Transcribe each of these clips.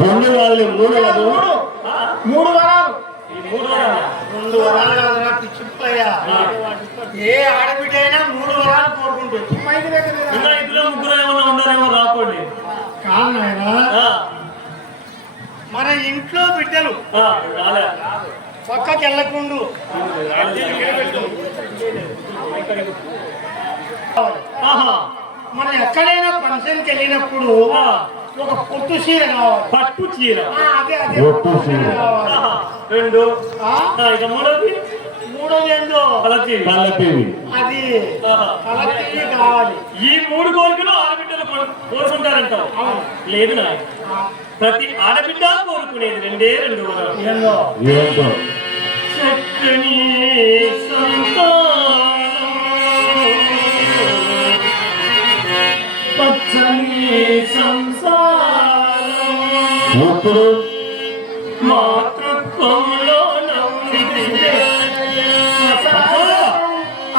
రెండు వాళ్ళు మూడు కాదు, మూడు వరాలు. రెండు వరాలు కాదురా పిచ్చిపోయా. ఏ ఆడబిడ్డ అయినా మూడు వరాలు కోరుకుంటుంది. ఇంకా ఇద్దరు ముగ్గురు ఏమన్నా ఉన్నారేమో రాకండి. కాదు నాయనా, మన ఇంట్లో బిడ్డలు పక్కకి వెళ్ళకుండు. మనం ఎక్కడైనా ఫంక్షన్కి వెళ్ళినప్పుడు ఒక పొట్టు చీర కావాలి. పట్టు చీర, అదే అదే పొట్టు చీర రెండు. ఇక మూడోది ఏందో అది కలర్ టీవీ కావాలి. ఈ మూడు కోరికలు ఆడబిడ్డలు కోరుకుంటారంటావు? లేదు నా, ప్రతి ఆడబిడ్డ కోరుకునేది రెండే రెండు వరాలు. చక్కని పచ్చని సంసారం మాతృత్వంలో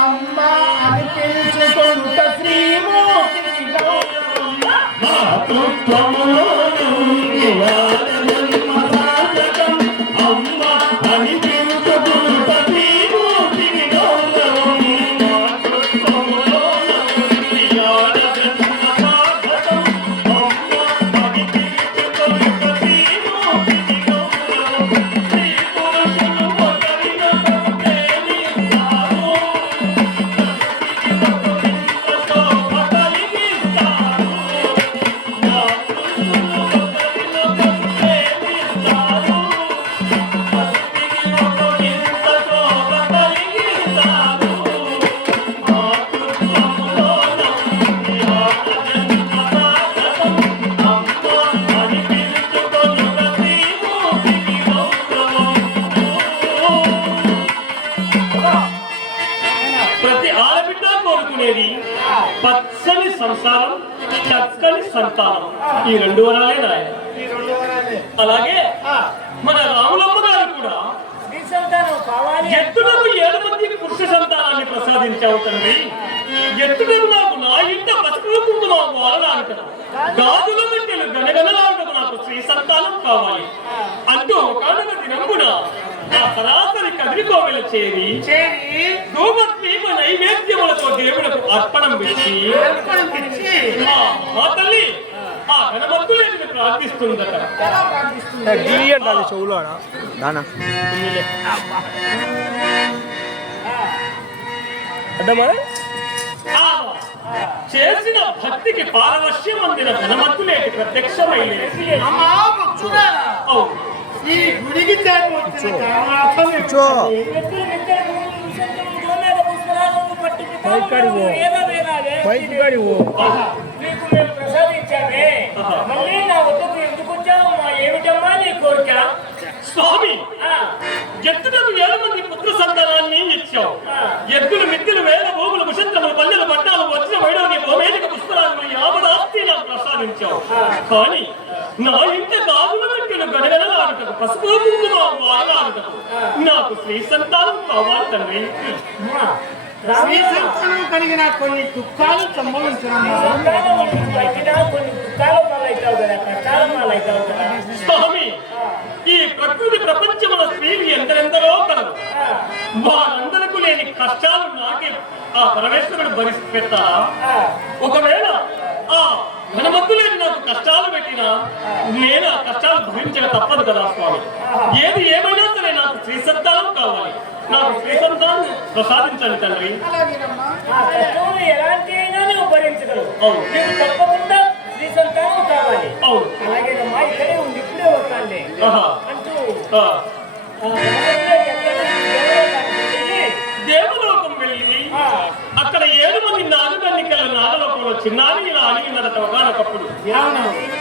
అమ్మ అని పిలుచుకుంట శ్రీమూర్తి మాతృత్వంలో అమ్మ అని పిలుచుకుంట శ్రీమూర్తిని గౌరవం మాతృత్వంలో పచ్చని సంసారం, చక్కని సంతానం. ఈ రెండు వరాలే నాయ. అలాగే మన రాములమ్మ గారు కూడా ఎత్తునకు 7 మందికి పురుష సంతానాన్ని ప్రసాదించావు తండ్రి. ఎత్తునకు నాకు నా ఇంట పసుపు కుంకుమ వాడడానికి గాజుల మధ్యలు గనగనలాడటకు నాకు స్త్రీ సంతానం కావాలి అంటూ ఒకనొక దినమున ఆ సరాసరి కదిరికోవెల చేరి ధూమద్వీప నైవేద్యములతో దేవులకు అర్పణం పెట్టి మా తల్లి ఆ గణమత్తులేని ప్రార్థిస్తుందట. చేసిన భక్తికి పారవశ్యం అందిన ధనమత్తులేటి ప్రత్యక్షమైంది. ఈ గుడికి స్వామి, ఎత్తునకు 7 మంది పుత్ర సంతానాన్ని ఇచ్చావు. ఎద్దులు మిద్దులు వేల భూములు కుశంత్రములు పల్లెలు పట్టాలు వచ్చిన వైడోని భూమేలిక పుష్పరాలను 50 ఆస్తి నాకు ప్రసాదించావు. కానీ నా ఇంట గాజుల మధ్యను గడగడలాడుటకు పసుపు కుంకుమ వాడలాడుటకు నాకు స్త్రీ సంతానం కావాలి తండ్రి. స్త్రీ సంతానం కలిగిన కొన్ని దుఃఖాలు సంభవించాము స్వామి. ఈ ప్రకృతి ప్రపంచముల స్త్రీలు ఎందరెందరో కలరు. వారందరకు లేని కష్టాలు నాకే ఆ పరమేశ్వరుడు భరిస్తూ పెడతా. ఒకవేళ ఆ ఘనమద్దులేని నాకు కష్టాలు పెట్టినా నేను ఆ కష్టాలు భరించక తప్పదు కదా స్వామి. ఏది ఏమైనా సరే నాకు స్త్రీ సంతానం కావాలి. నాకు స్త్రీ సంతానం ప్రసాదించండి తండ్రి. ఎలాంటి అయినా నువ్వు భరించగలవు. తప్పకుండా స్త్రీ సంతానం కావాలి. అవును, అలాగేనమ్మా, ఇక్కడే ఉంది, ఇప్పుడే వస్తాండి అంటూ దేవలోకం వెళ్ళి అక్కడ 7 మంది నాగకన్నికల నాగలోకంలో చిన్నారి ఇలా అడిగినదట. ఒకనొకప్పుడు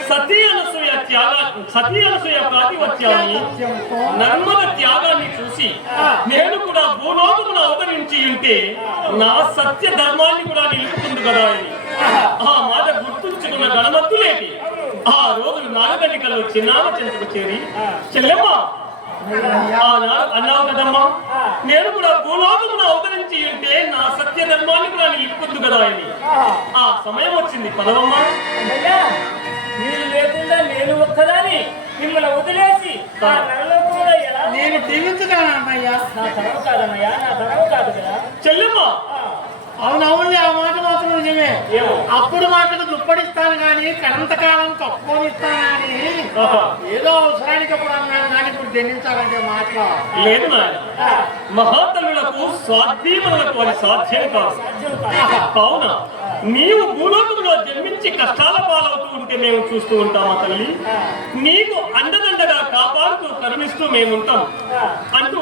సతీ అనసూయ ప్రాతివత్యాన్ని నర్మద త్యాగాన్ని చూసి నేను కూడా భూలోకమును అవతరించి ఉంటే నా సత్య ధర్మాన్ని కూడా నిలుపుతుంది కదా అని ఆ మాట గుర్తుంచుకున్న గణమత్తులేటి ఆ రోజులు నాగకన్నికల్లో చిన్నారి చెంతకు చేరి, చెల్లెమ్మ అన్నావు కదమ్మా, నేను కూడా భూలోకమును అవతరించి ఉంటే నా సత్య ధర్మాన్ని కూడా నిలుపుతుంది కదా అని. ఆ సమయం వచ్చింది, పదవమ్మా. మీరు లేకుండా నేను ఒక్కదాని మిమ్మల్ని వదిలేసి ఆ నరలోకంలో ఎలా నేను జీవించగలను అన్నయ్య. నా తరం కాదన్నయ్యా, నా తరం కాదు కదా. చెల్లెమ్మ అవునవునులే, ఆ మాట మాత్రం నిజమే. ఏమో? అప్పుడు మాటకు దుప్పడిస్తాను కానీ కరంతకాలం తక్కువనిస్తాను కానీ ఆహా. ఏదో అవసరానికి అప్పుడు అన్నాను కానీ ఇప్పుడు జన్మించాలంటే మాటలు లేదు నాయన, ఆ, మహాతల్లులకు స్వాధీనములకు అది సాధ్యం కాదు. సాధ్యం కాదు. కావున నీవు భూలోకంలో జన్మించి కష్టాల పాలవుతూ ఉంటే మేము చూస్తూ ఉంటామా తల్లి? నీకు అండదండగా కాపాడుతూ కరుణిస్తూ మేముంటాం అంటూ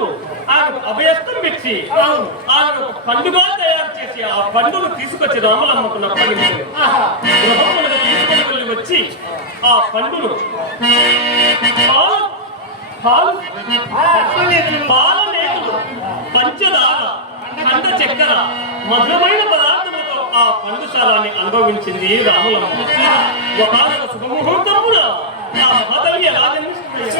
ఆమెకు అభయస్థం ఇచ్చి ఆమె ఒక పండుగ తయారు చేసి ఆ పండుగను తీసుకొచ్చి రామలమ్మకు నప్పగించారు. గృహములకు తీసుకొని వెళ్ళి వచ్చి ఆ పండును పాలనేతులు పంచదార కంద చక్కెర మధురమైన పదార్థములతో ఆ పండుశాలాన్ని అనుభవించింది రాములమ్మ. ఒకనొక శుభముహూర్తమున ఆ మహతల్లి ఎలా జన్మిస్తుంది?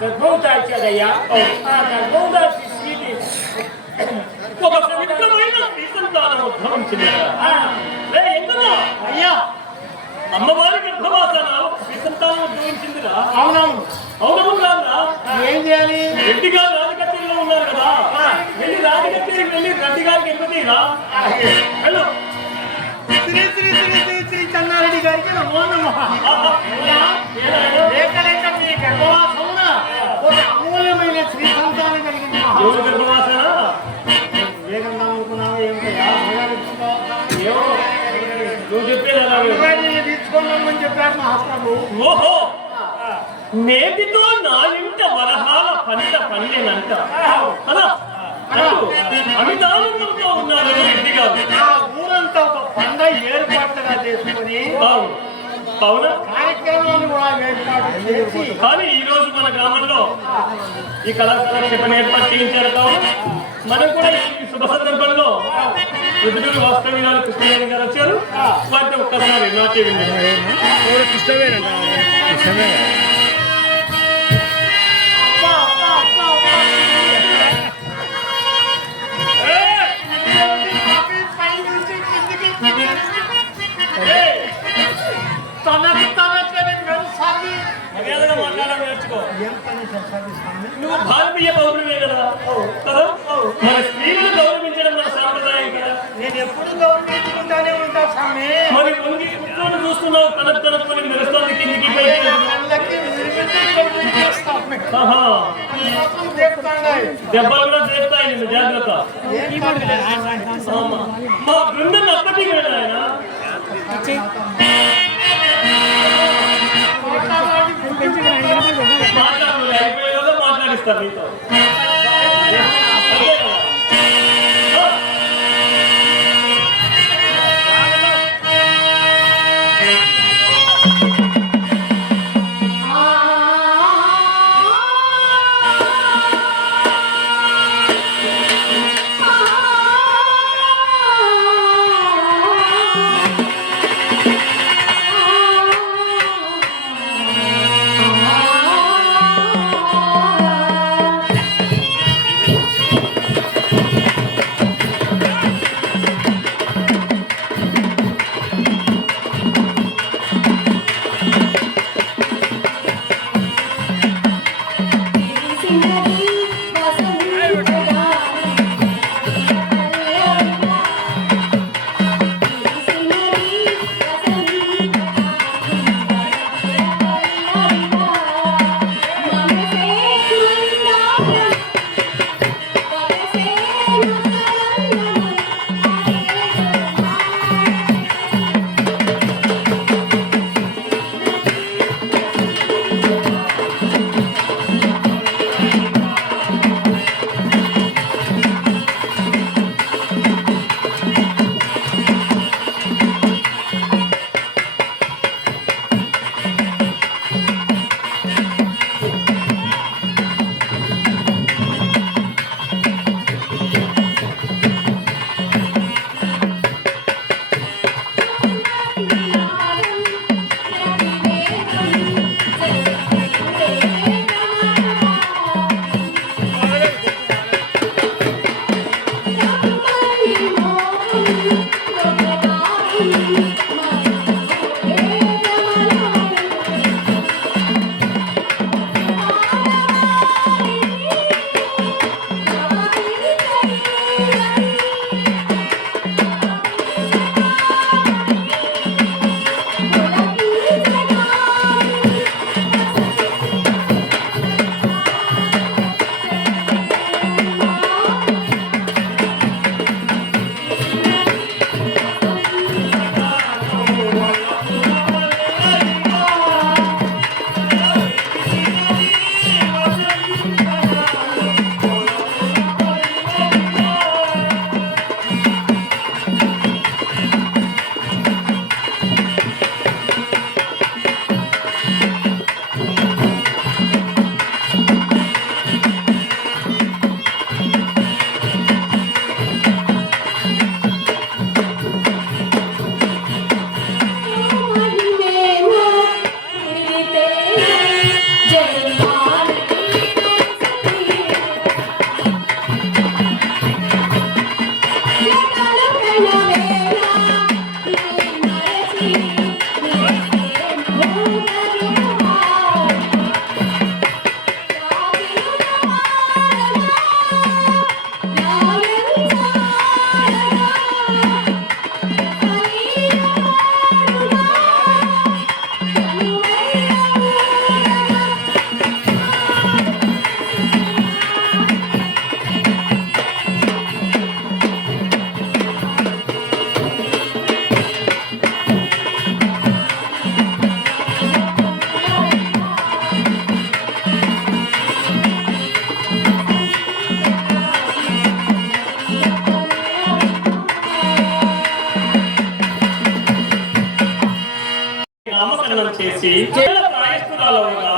గర్భం దాల్చాదయ్యా. ఆ గర్భం దాల్చి స్వీటి ఒక పవిత్రమైన స్త్రీ సంతానం ఉద్భవించింది. అయ్యా అమ్మవారి గర్భవాసన స్త్రీ సంతానం ఉద్భవించిందిరా. అవునవును. అవునవును కాదురా. ఏం చేయాలి? రెడ్డి గారు రాజకత్తిలో ఉన్నారు కదా, వెళ్ళి రాజకత్తికి వెళ్ళి రెడ్డి గారికి ఎక్కడీరా. హలో శ్రీ శ్రీ శ్రీ శ్రీ శ్రీ చెన్నారెడ్డి గారికి నమో నమః. లేక లేక మీ గర్భవాసమున ఒక అమూల్యమైన శ్రీ సంతానం కలిగింది. ఎవరు గర్భవాసన? వేగంగా అనుకున్నావు ఏమిటయ్యా? ఏమో నువ్వు చెప్పేది అలాగే. తీసుకోమని చెప్పారు మహాప్రభు. ఓహో, నేటితో నా ఇంట వరహాల పంట పండేనంట కదా అంటూ అమితానందంతో ఉన్నారు రెడ్డి గారు. ఆ ఊరంతా ఒక పండగ ఏర్పాటుగా చేసుకొని అవునా? కార్యక్రమాన్ని కూడా ఏర్పాటు చేసి కానీ ఈ రోజు మన గ్రామంలో ఈ కళాకాలక్షేపణ ఏర్పాటు చేయించారు కావున మనం కూడా ఈ శుభ సందర్భంలో రుద్రుడు వాస్తవ్యాలు కృష్ణవేణి గారు వచ్చారు. వాటిని ఒక్కసారి నాట్య కృష్ణవేనంట కృష్ణవే తనకు తనకని మెరుసాగి మర్యాదగా మాట్లాడడం నేర్చుకో. ఏం పని చేస్తాడు స్వామి? నువ్వు భారతీయ పౌరులమే కదా కదా, మన స్త్రీలను గౌరవించడం మన సాంప్రదాయం కదా. నేను ఎప్పుడు గౌరవించుకుంటానే ఉంటా స్వామి. మరి పొంగి కుట్రోని చూస్తున్నావు, తనకు తనకొని మెరుస్తోంది కిందికి పైకి. వాళ్ళకి గౌరవించేస్తాం. ఆహా, మొత్తం చేస్తాండే. దెబ్బలు కూడా చేస్తాయి నిన్ను, జాగ్రత్త. ఏం పని? ఆమా. మా బృందం అప్పటికి ఆయన మాట్లాడు, అయిపోయేదో మాట్లాడిస్తారు నీతో. అంతే కదా? నామకరణం చేసి ప్రాయస్తురాలుగా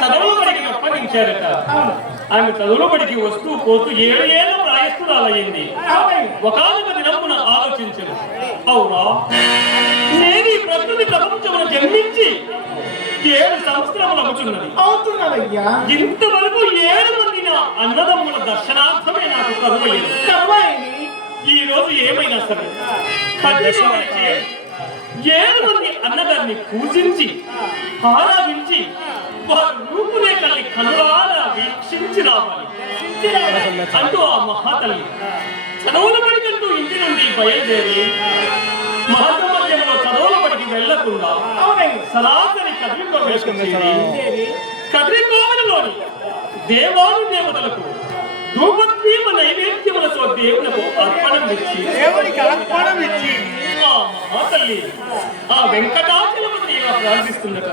చదువుల బడికి అప్పగించారట. ఆమె చదువుల బడికి వస్తూ పోతూ 7 ఏళ్ల ప్రాయస్తురాలయ్యింది. ఒకానొక దినమున ఆలోచించను, అవునా నేను ఈ ప్రకృతి ప్రపంచమును జన్మించి 7 సంవత్సరములు అవుతున్నది. ఇంతవరకు 7 మంది నా అన్నదమ్ముల దర్శనార్థమే నాకు కరువైంది. ఈ రోజు ఏమైనా సరే 7 మంది అన్నగారిని పూజించి ఆరాధించి వారి రూపురేఖల్ని కనులారా వీక్షించి రావాలి అంటూ ఆ మహాతల్లి చదువుల బడికంటూ ఇంటి నుండి బయలుదేరి మార్గ మధ్యంలో చదువుల బడికి వెళ్లకుండా సరాసరి కదిరి ప్రవేశించేది. కదిరి కోవెలలోని దేవాను దేవతలకు ధూపదీప నైవేద్యములతో దేవులకు అర్పణం ఇచ్చి ఆ మహాతల్లి ఆ వెంకటాచలపతి ఇలా ప్రార్థిస్తున్నట.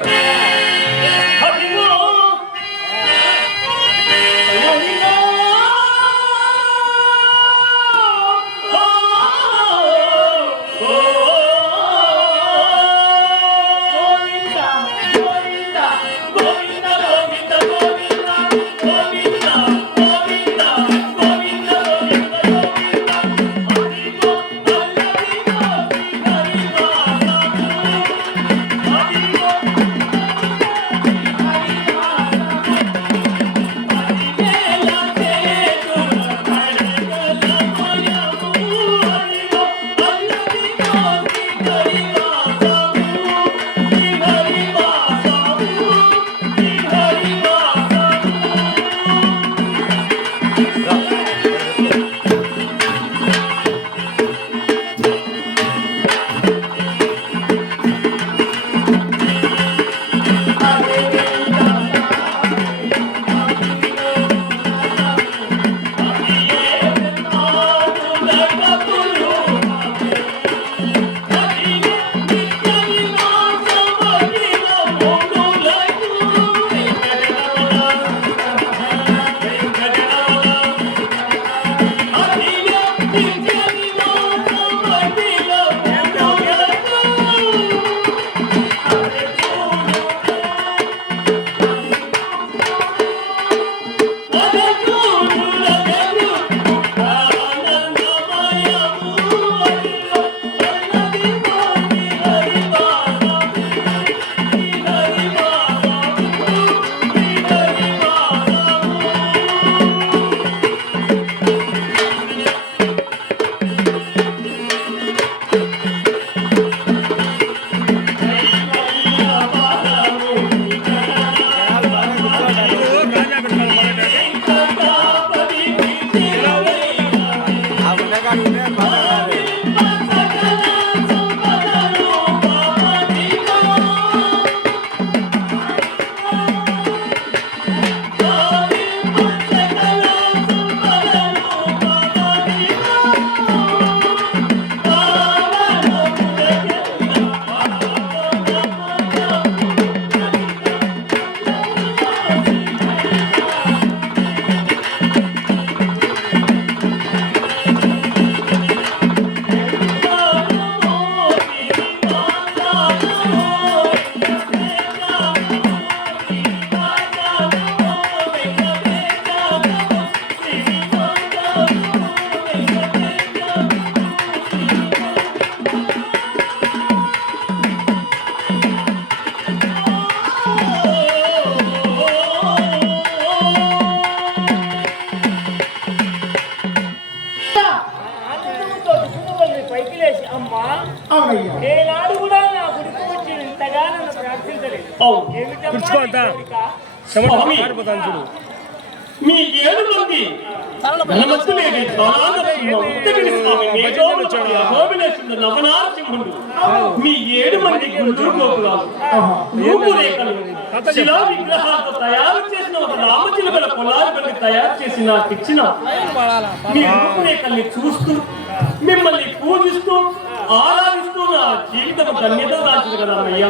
ఏనాడు కూడా నా గుడికి వచ్చి ఇంతగా నన్ను ప్రార్థించలేదు. స్వామి, మీ 7 మంది ధనవంతులేని ఉత్తగిరి స్వామి మేజోములపై అహోబిలేసున్న నవనారసింహుడు మీ 7 మంది గుంటూరు గోపురాలు రూపురేఖలు శిలా విగ్రహాలతో తయారు చేసిన ఒక రామచిలుకల పొలాలు తయారు చేసి నాకు ఇచ్చిన మీ రూపురేఖల్ని చూస్తూ మిమ్మల్ని పూజిస్తూ ఆరాధిస్తూ నా జీవితం ధన్యత దాల్చింది కదా అయ్యా.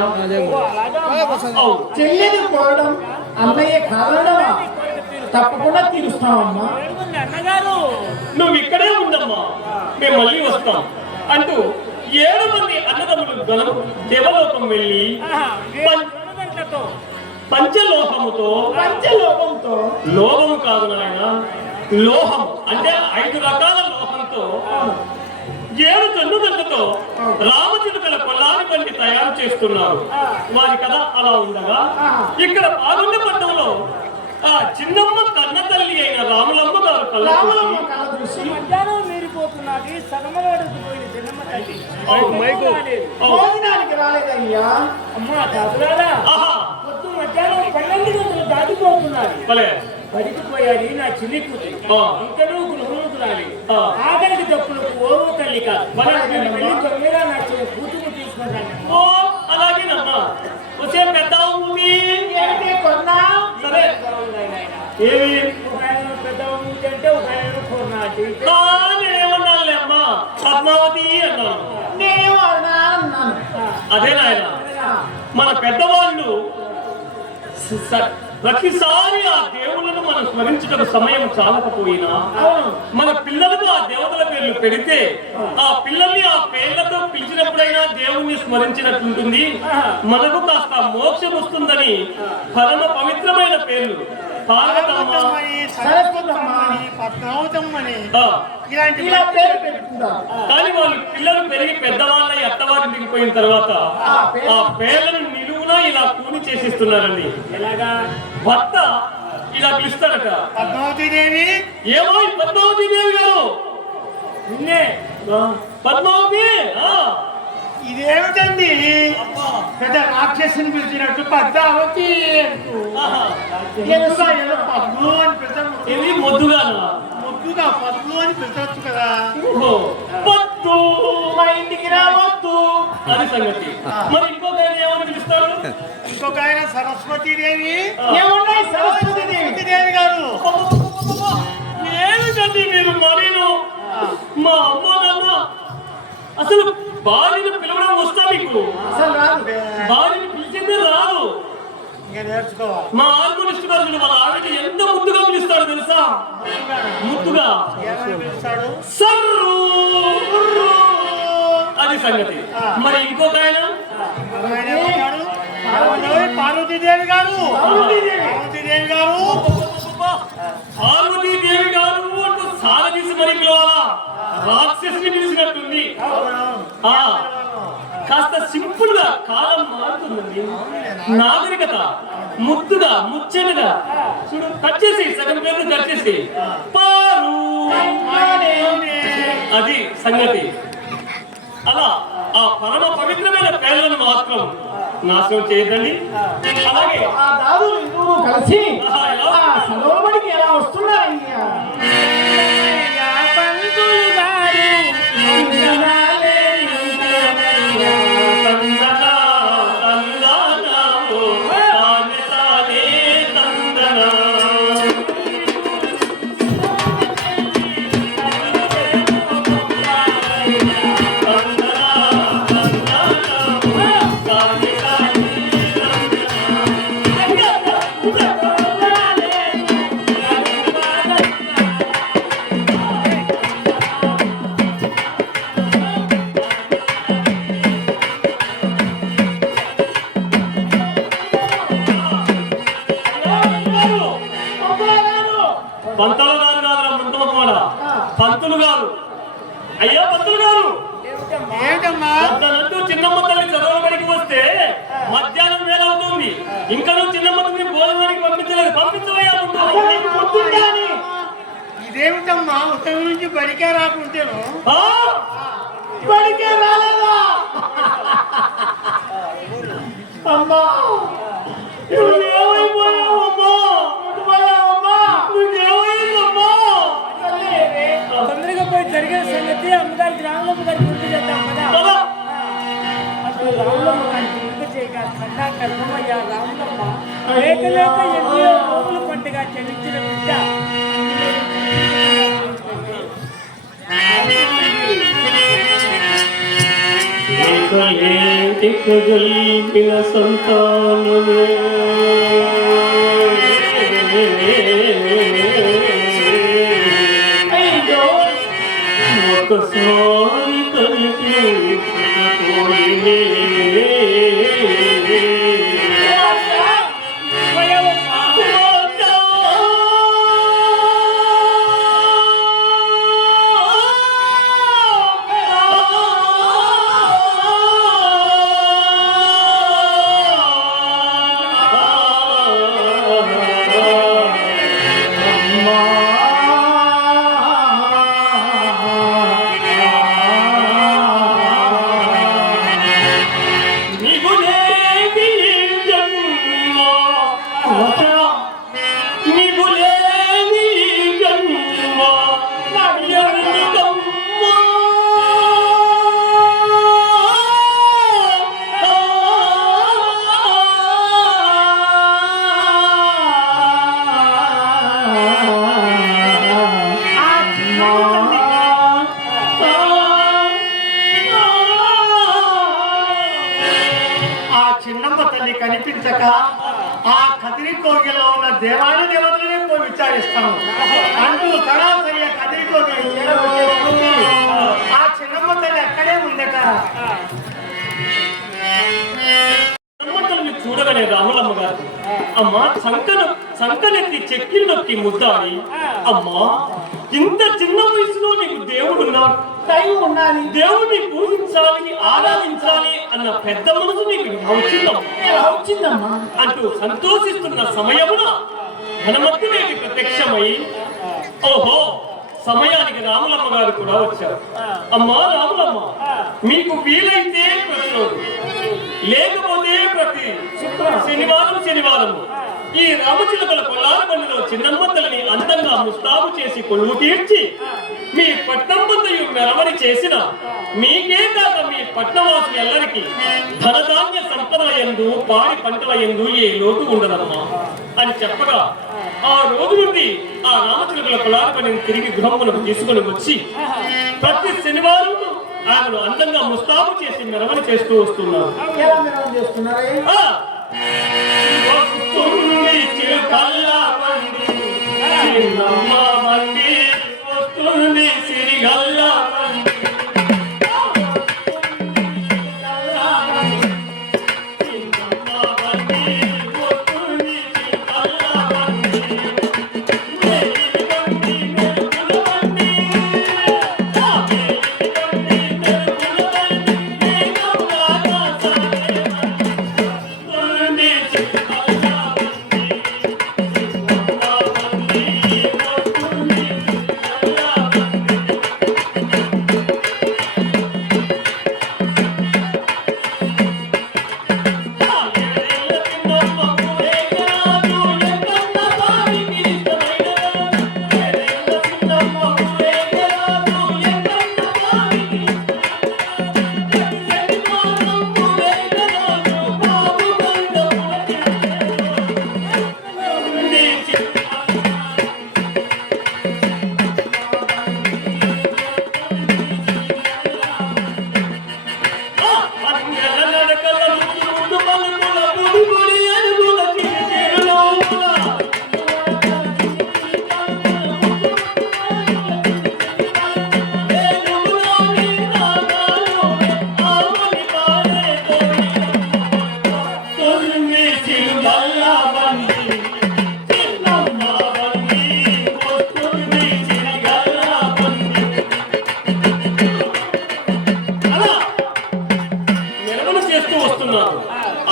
చెల్లెని కోరడం అన్నయ్య కారణమా? తప్పకుండా తీరుస్తామమ్మా. అన్నగారు నువ్వు ఇక్కడే ఉండమ్మా, మేము మళ్ళీ వస్తాం అంటూ 7 మంది అన్నదమ్ములు గలం దేవలోకం వెళ్ళి గంటలతో పంచలోహముతో లోహము కాదు నాయన, లోహము అంటే 5 రకాల లోహంతో 7 జన్నుగంటతో రామచిలుకల కొల్లారి బండి తయారు చేస్తున్నారు. వారి కథ అలా ఉండగా ఇక్కడ పాల్గొండ పట్టణంలో ఆ చిన్నమ్మ కన్న తల్లి అయిన రాములమ్మ గారు కళ్ళ చూసి మధ్యాహ్నం మీరిపోతున్నది సగమవాడకు పోయిన చిన్నమ్మ తల్లి భోజనానికి రాలేదయ్యా. అమ్మా తాతలారా ఆహా పొద్దు మధ్యాహ్నం 12 గంటలు దాటిపోతున్నది. భలే బడికి పోయాలి నా చిన్ని కూతురు. ఇంకా నువ్వు గృహముకు రాలి. ఆఖరికి తప్పులకు ఓవో తల్లి కాదు. వెళ్ళి తొమ్మిదిగా నా కూతురు తీసుకుంటాను. ఓ అలాగేనమ్మా. వచ్చే పెద్ద కొన్నా సరే ఏమి ఒక ఆయన పెద్ద ఊరి అంటే ఒక ఆయన కొన్నా నేనేమన్నానులే అమ్మా, పద్మావతి అన్నాను. నేను అన్నాను. అదే నాయన మన పెద్దవాళ్ళు ప్రతిసారి ఆ దేవుళ్ళను మనం స్మరించడం సమయం చాలకపోయినా మన పిల్లలకు ఆ దేవతల పేర్లు పెడితే ఆ పిల్లల్ని ఆ పేర్లతో పిలిచినప్పుడైనా దేవుణ్ణి స్మరించినట్టుంటుంది, మనకు కాస్త మోక్షం వస్తుందని పరమ పవిత్రమైన పేర్లు పార్వతమ్మ, ఇలా పేరు పెట్టుకుంటారు. కానీ వాళ్ళు పిల్లలు పెరిగి పెద్దవాళ్ళై అత్తవారింటికి పోయిన తర్వాత ఆ పేర్లను నిలువునా ఇలా కూని చేసిస్తున్నారండి. ఎలాగా భర్త ఇలా పిలుస్తాడట, పద్మావతీదేవి ఏమో పద్మావతీదేవి గారు నిన్నే పద్మావతి ఇదేమిటండి అబ్బా. పెద్ద రాక్షసుని పిలిచినట్టు పద్మావతి ఆహా. ఎదురుగా ఏదో పద్ము అని పిలిచాము. ఇది మొద్దుగాను ముద్దుగా పద్ము అని పిలిచవచ్చు కదా. ఓహో, పద్దు మా ఇంటికి రావద్దు. అది సంగతి. మరి ఇంకొక ఆయన ఏమని పిలుస్తాడు? ఇంకొక ఆయన సరస్వతీదేవి. ఏమున్నాయి సరస్వతీదేవి గారు. ఏమిటండి మీరు మరీను మా అమ్మ నాన్న అసలు భార్యను పిలవడం వస్తా మీకు? అసలు రాదు. భార్యను పిలిచిందే రాదు. ఇంకా నేర్చుకోవాలి. మా ఆర్గనిస్టుడు వాళ్ళ ఆవిడ ఎంత ముద్దుగా పిలుస్తాడు తెలుసా? ముద్దుగా ఏమని పిలుస్తాడు? సర్రు అది సంగతి. మరి ఇంకొక ఆయన ఆయన ఏమంటాడు? పార్వతీదేవి గారు. పార్వతీదేవి గారు. పార్వతీదేవి గారు అంటూ సాగదీసి మరి పిలవాలా? రాక్షసుని పిలిచినట్టుంది. కాస్త సింపుల్ గా కాలం మారుతుందండి. నాగరికత ముద్దుగా ముచ్చటగా చూడు, కట్ చేసి సగం పేరు కట్ చేసి పారు అది సంగతి. అలా ఆ పరమ పవిత్రమైన పేర్లను మాత్రం నాశనం చేయదండి. అలాగే ఆ దాదులు ఇద్దరు కలిసి ఎలా? సలోబడికి ఎలా వస్తున్నారయ్యా? పంతులు గారు కాదు ముంతమకోడ, పంతులు గారు. అయ్యా పంతులు గారు, ఏంటమ్మా? పొద్దునంటూ చిన్నమ్మ తల్లి చదవబడికి వస్తే మధ్యాహ్నం వేళ అవుతుంది. ఇంకా నువ్వు చిన్నమ్మ తల్లి భోజనానికి పంపించలేదు. పంపించవయ్యా ముందు. ఇదేమిటమ్మా? ఉత్తరం నుంచి బడికే రాకుంటేను ఆ? బడికే రాలేదా? అమ్మా నువ్వేమైపోయావమ్మా? నువ్వేమైందమ్మా? తొందరగా పోయి జరిగిన సంగతి అమ్మగారి రాములమ్మ గారికి గుర్తు చేద్దాం కదా. పద. అసలు రాములమ్మ గారికి గుర్తు చేయక కన్నా కర్మయ్యా రాములమ్మ లేక లేక ఎన్నో రోజుల పండుగ చెల్లించిన బిడ్డ. గల్పిన సంతానమే ఒకసారి కలిపి కనిపించక ఆ కదిరి కోగిలో ఉన్న దేవాని దేవతలనే పోయి విచారిస్తాను అంటూ సరాసరి కదిరి కోగిలి ఆ చిన్నమ్మ తల్లి అక్కడే ఉందట. చూడగానే రాములమ్మ గారు అమ్మ సంకనెత్తి చెక్కిలు నొక్కి ముద్దాడి అమ్మా ఇంత చిన్న వయసులో నీకు దేవుడున్నాడు, దైవం ఉన్నది, దేవుడిని పూజించాలి ఆరాధించాలి అన్న పెద్ద మనసు నీకు వచ్చిందమ్మా అంటూ సంతోషిస్తున్న సమయమున హనుమంతుడేవి ప్రత్యక్షమై ఓహో సమయానికి రాములమ్మ గారు కూడా వచ్చారు. అమ్మా రాములమ్మ, మీకు వీలైతే ప్రతిరోజు లేకపోతే ప్రతి శనివారం ఈ రామచిలుకల కొల్లారబండిలో చిన్నమ్మ తల్లిని అందంగా ముస్తాబు చేసి కొలువు తీర్చి మీ పట్టంబందయు మెరవని చేసిన మీకే కాక మీ పట్టణవాసులెల్లరికీ ధనధాన్య సంపద యందు పాడి పంటల యందు ఏ లోటు ఉండదమ్మా అని చెప్పగా ఆ రోజు నుండి ఆ రామచిలుకల కొల్లారబండిని తిరిగి గృహమునకు తీసుకుని వచ్చి ప్రతి శనివారం ఆమెను అందంగా ముస్తాబు చేసి మెరవని చేస్తూ వస్తున్నారు. వస్తుంది సిరిగల్లా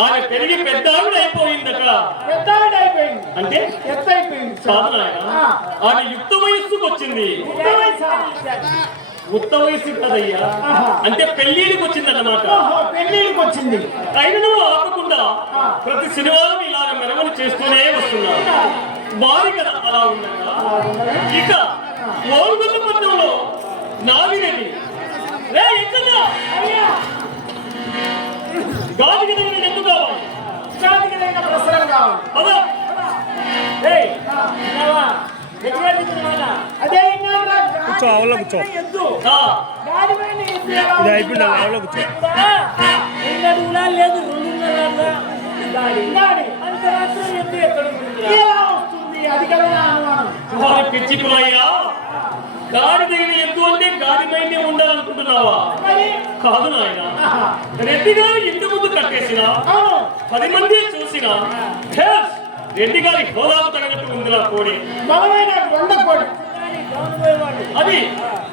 ఆమె పెరిగి పెద్దావిడైపోయిందట. అంటే ఆమె యుక్త వయస్సుకు వచ్చింది. యుక్త వయస్సు కదయ్యా, అంటే పెళ్లికి వచ్చింది అన్నమాట. పెళ్లికి వచ్చింది అయినను ఆపకుండా ప్రతి శనివారం ఇలాగ మెరవని చేస్తూనే వస్తున్నారు. వారి కదా అలా ఉండగా ఇక ఓరుగుల పట్టణంలో నాగిరెడ్డి రే ఎక్కడా గాదికి దగ్గర ఎందుకు కావాలి? జాతికి దగ్గర ప్రసరం కావాలి. అదే కూర్చో, ఆవులో కూర్చో. ఇది అయిపోయింది, ఆవులో కూర్చో. లేదు ఎలా వస్తుంది? అది కదా అనుమానం. పిచ్చికులయ్యా, గాడి దగ్గర ఎద్దు అంటే గాడి పైనే ఉండాలనుకుంటున్నావా? మరి కాదు నాయన, రెడ్డి గారు ఇంటి ముందు కట్టేసిన అవును 10 మంది చూసిన రెడ్డి గారి హోదాకు తగినట్టు ఉందిలా కోడి. బలమైన బండకోడి గౌరవవాడు అది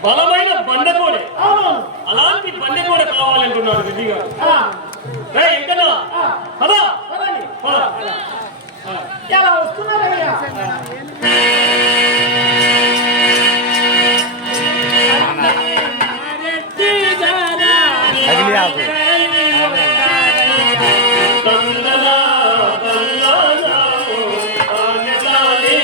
బలమైన బండకోడి. అవును అలాంటి బండకోడి కావాలంటున్నాడు రెడ్డి గారు. రే ఎంకన్నా పద పదండి పద. ఎలా వస్తున్నారయ్యా అగ్ని ఆకు తందనా తందనా తానే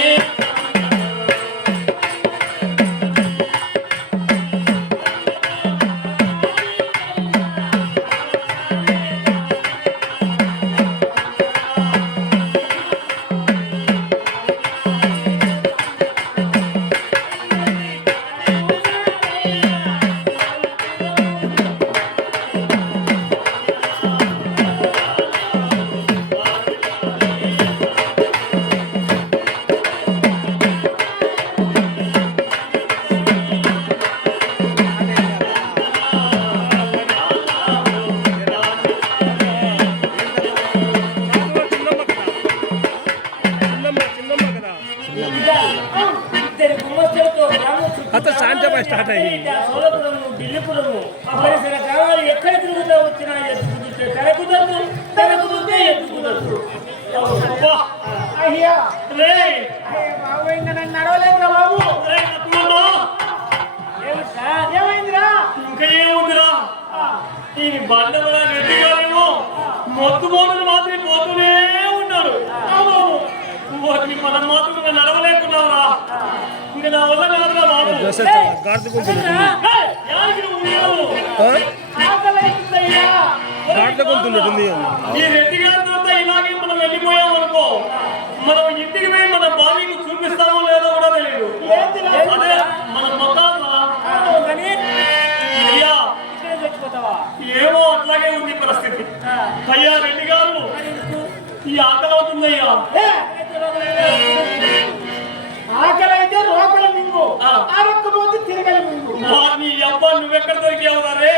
ఇద్దరు గుమ్మస్తులతో గ్రామం అత శాంతమై స్టార్ట్ అయ్యి సోలపురము ఢిల్లీపురము పరిసర గ్రామాలు ఎక్కడ తిరుగుతూ వచ్చినా ఎత్తుకుతుంటే తరకుదద్దు తరకుతుంటే ఎత్తుకుదద్దు అయ్యా రే బాబు ఇంకా నన్ను నడవలేదురా బాబు రే అక్కుమా ఏమైందిరా ఇంకా ఏముందిరా ఈ బండల రెడ్డి గారేమో మొత్తు మోదలు మాత్రం పోతూనే ఉన్నాడు. వాటిని మనం మాత్రం నడవలేకున్నావురా. ఇంకా నా వల్ల కాదురా బాబు. గాడిద గొంతులు ఏయ్, యాడికి నువ్వు ఉన్నావు? ఆకలైతుందయ్యా గాడిద గొంతున్నట్టుంది ఈ రెడ్డి గారితో ఇలాగే మనం వెళ్ళిపోయాం అనుకో, మనం ఇంటికి పోయి మన బాడీకి చూపిస్తామో లేదో కూడా తెలియదు. ఏందిరా? అదే మన మొత్తాలు కానీ అయ్యా ఇక్కడే చచ్చిపోతావా ఏమో అట్లాగే ఉంది పరిస్థితి. అయ్యా రెడ్డి గారు ఈ ఆకలి అవుతుందయ్యా. ఆకలైతే రోకలు మింగు ఆ. ఆరొక్కపోతే తిరగలి మింగు నీ అబ్బా నువ్వెక్కడ దొరికావురా రే?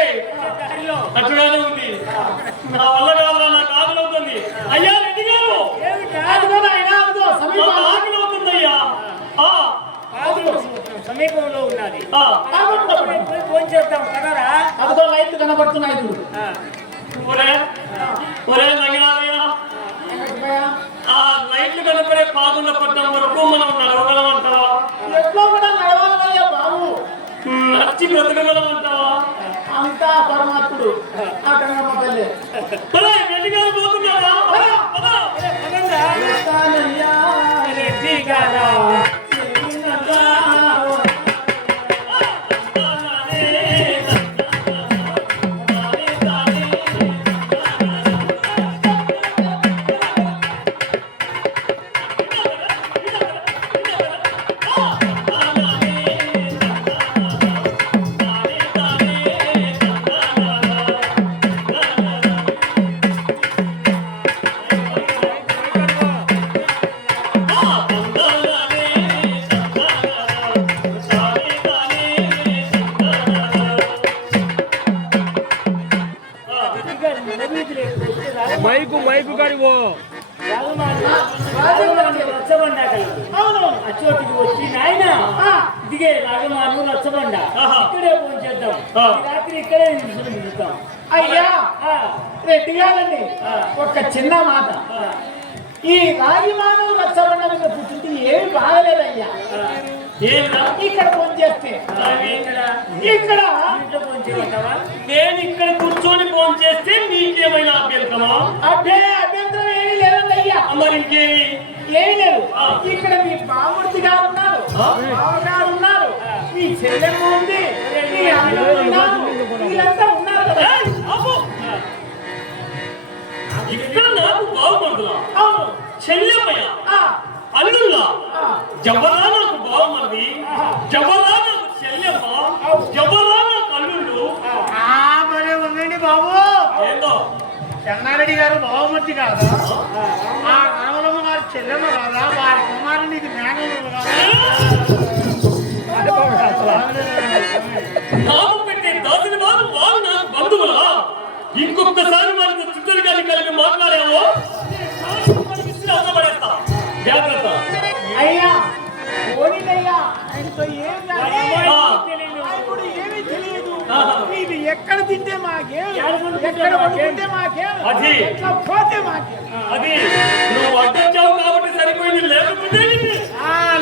అట్లానే ఉంది. నా వల్ల కాదురా, నాకు ఆకలి అవుతుంది. అయ్యా రెడ్డి గారు నాకు ఆకలి అవుతుందయ్యా. సమీపంలో ఉన్నది ఆ, ఫోన్ చేద్దాం కదరా అదిగో లైట్ కనబడుతున్నాయి చూడు ఒరే ఒరే నంగినారయ్యా, ఆ లైట్లు కనపడే పాదుల పట్టణం వరకు మనం నడవగలమంటావా? ఎట్లో కూడా నడవాలయ్యా బాబు నచ్చి బ్రతకగలమంటావా? అంతా పరమాత్ముడు ఆ గంగమ్మ తల్లి ఒరే, రెడ్డి గారు పోతున్నారా? పద. రెడ్డి గారా మైకు గాడివో అచ్చోటికి వచ్చి నాయన దిగే రాగమాను రచ్చబండ ఇక్కడే ఫోన్ చేద్దాం రాత్రి ఇక్కడే నిలుస్తాం అయ్యా రెడ్డి గారండి ఒక చిన్న మాట ఈ రాగిమాను రచ్చబండ మీద పుట్టింది ఏమి బాగలేదయ్యా ఇక్కడ ఫోన్ చేస్తే ఇక్కడ నేను ఇక్కడ కూర్చొని ఫోన్ చేస్తే నీకేమైనా అభ్యంతరమా? అబ్బే అభ్యంతరం ఏమీ లేదండి అయ్యా మరి ఇంకేమి? ఏం లేదు ఇక్కడ మీ బామూర్తి గారు ఉన్నారు బావగారు ఉన్నారు మీ చెల్లెమ్మ ఉంది మీ అన్న ఉన్నారు వీళ్ళంతా ఉన్నారు కదా ఏయ్, ఆపు. ఇక్కడ నాకు బాగుపడుతున్నా అవును చెల్లెమ్మయ్య ఆ, అల్లుల్లా ఆ, జబరా నాకు బాగుమన్నది, జబరా నాకు చెల్లెమ్మ, జబరా నాకు అల్లుళ్ళు. మరే ఉందండి బాబు. ఏందో చెన్నారెడ్డి గారు బావమూర్తి కాదా? ఆ రామలమ్మ గారు చెల్లెమ్మ కాదా? వారి కుమారుడు నీకు జ్ఞానం కాదా? నాకు పెట్టే దాసిని వాళ్ళు నాకు బంధువులా? ఇంకొకసారి మనకు చుట్టూ కానీ కలిపి మాట్లాడావో అవసరపడేస్తా. జాగ్రత్త. అయ్యా పోనీలయ్యా, ఆయనతో ఏం కాదు. ఆ. ఇప్పుడు ఏమీ తెలియదు. ఆహా. ఇది ఎక్కడ తింటే మాకేం, ఎక్కడ వండుకుంటే మాకేం, అది. ఎట్లా పోతే మాకేం. అది నువ్వు అడ్డొచ్చావు కాబట్టి సరిపోయింది, లేకపోతే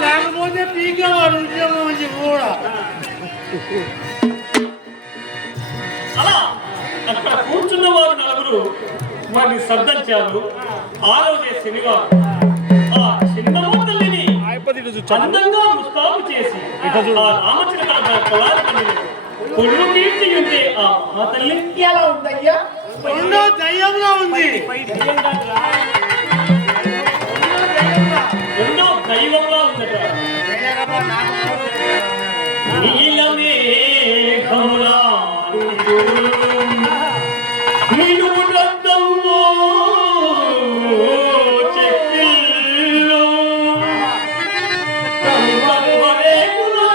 లేకపోతే పీకేవాడు ఉద్యోగం నుంచి కూడా. అలా అక్కడ కూర్చున్న వారు నలుగురు వారిని సర్దించారు. ఆ రోజే శనివారం ఆ చిన్నమ్మ తల్లిని అందంగా ముస్తాబు చేసి ఆ రామచిలకల పొలాన్ని కొళ్ళు తీర్చి ఉంటే ఆ మహాతల్లి ఎలా ఉందయ్యా? రెండో దయ్యంలో ఉంది. ఎన్నో దైవంలా ఉందట. నీలమేఘములా నిలువుటద్దమ్మో చెక్కిళ్ళు కనుమరువరేకులా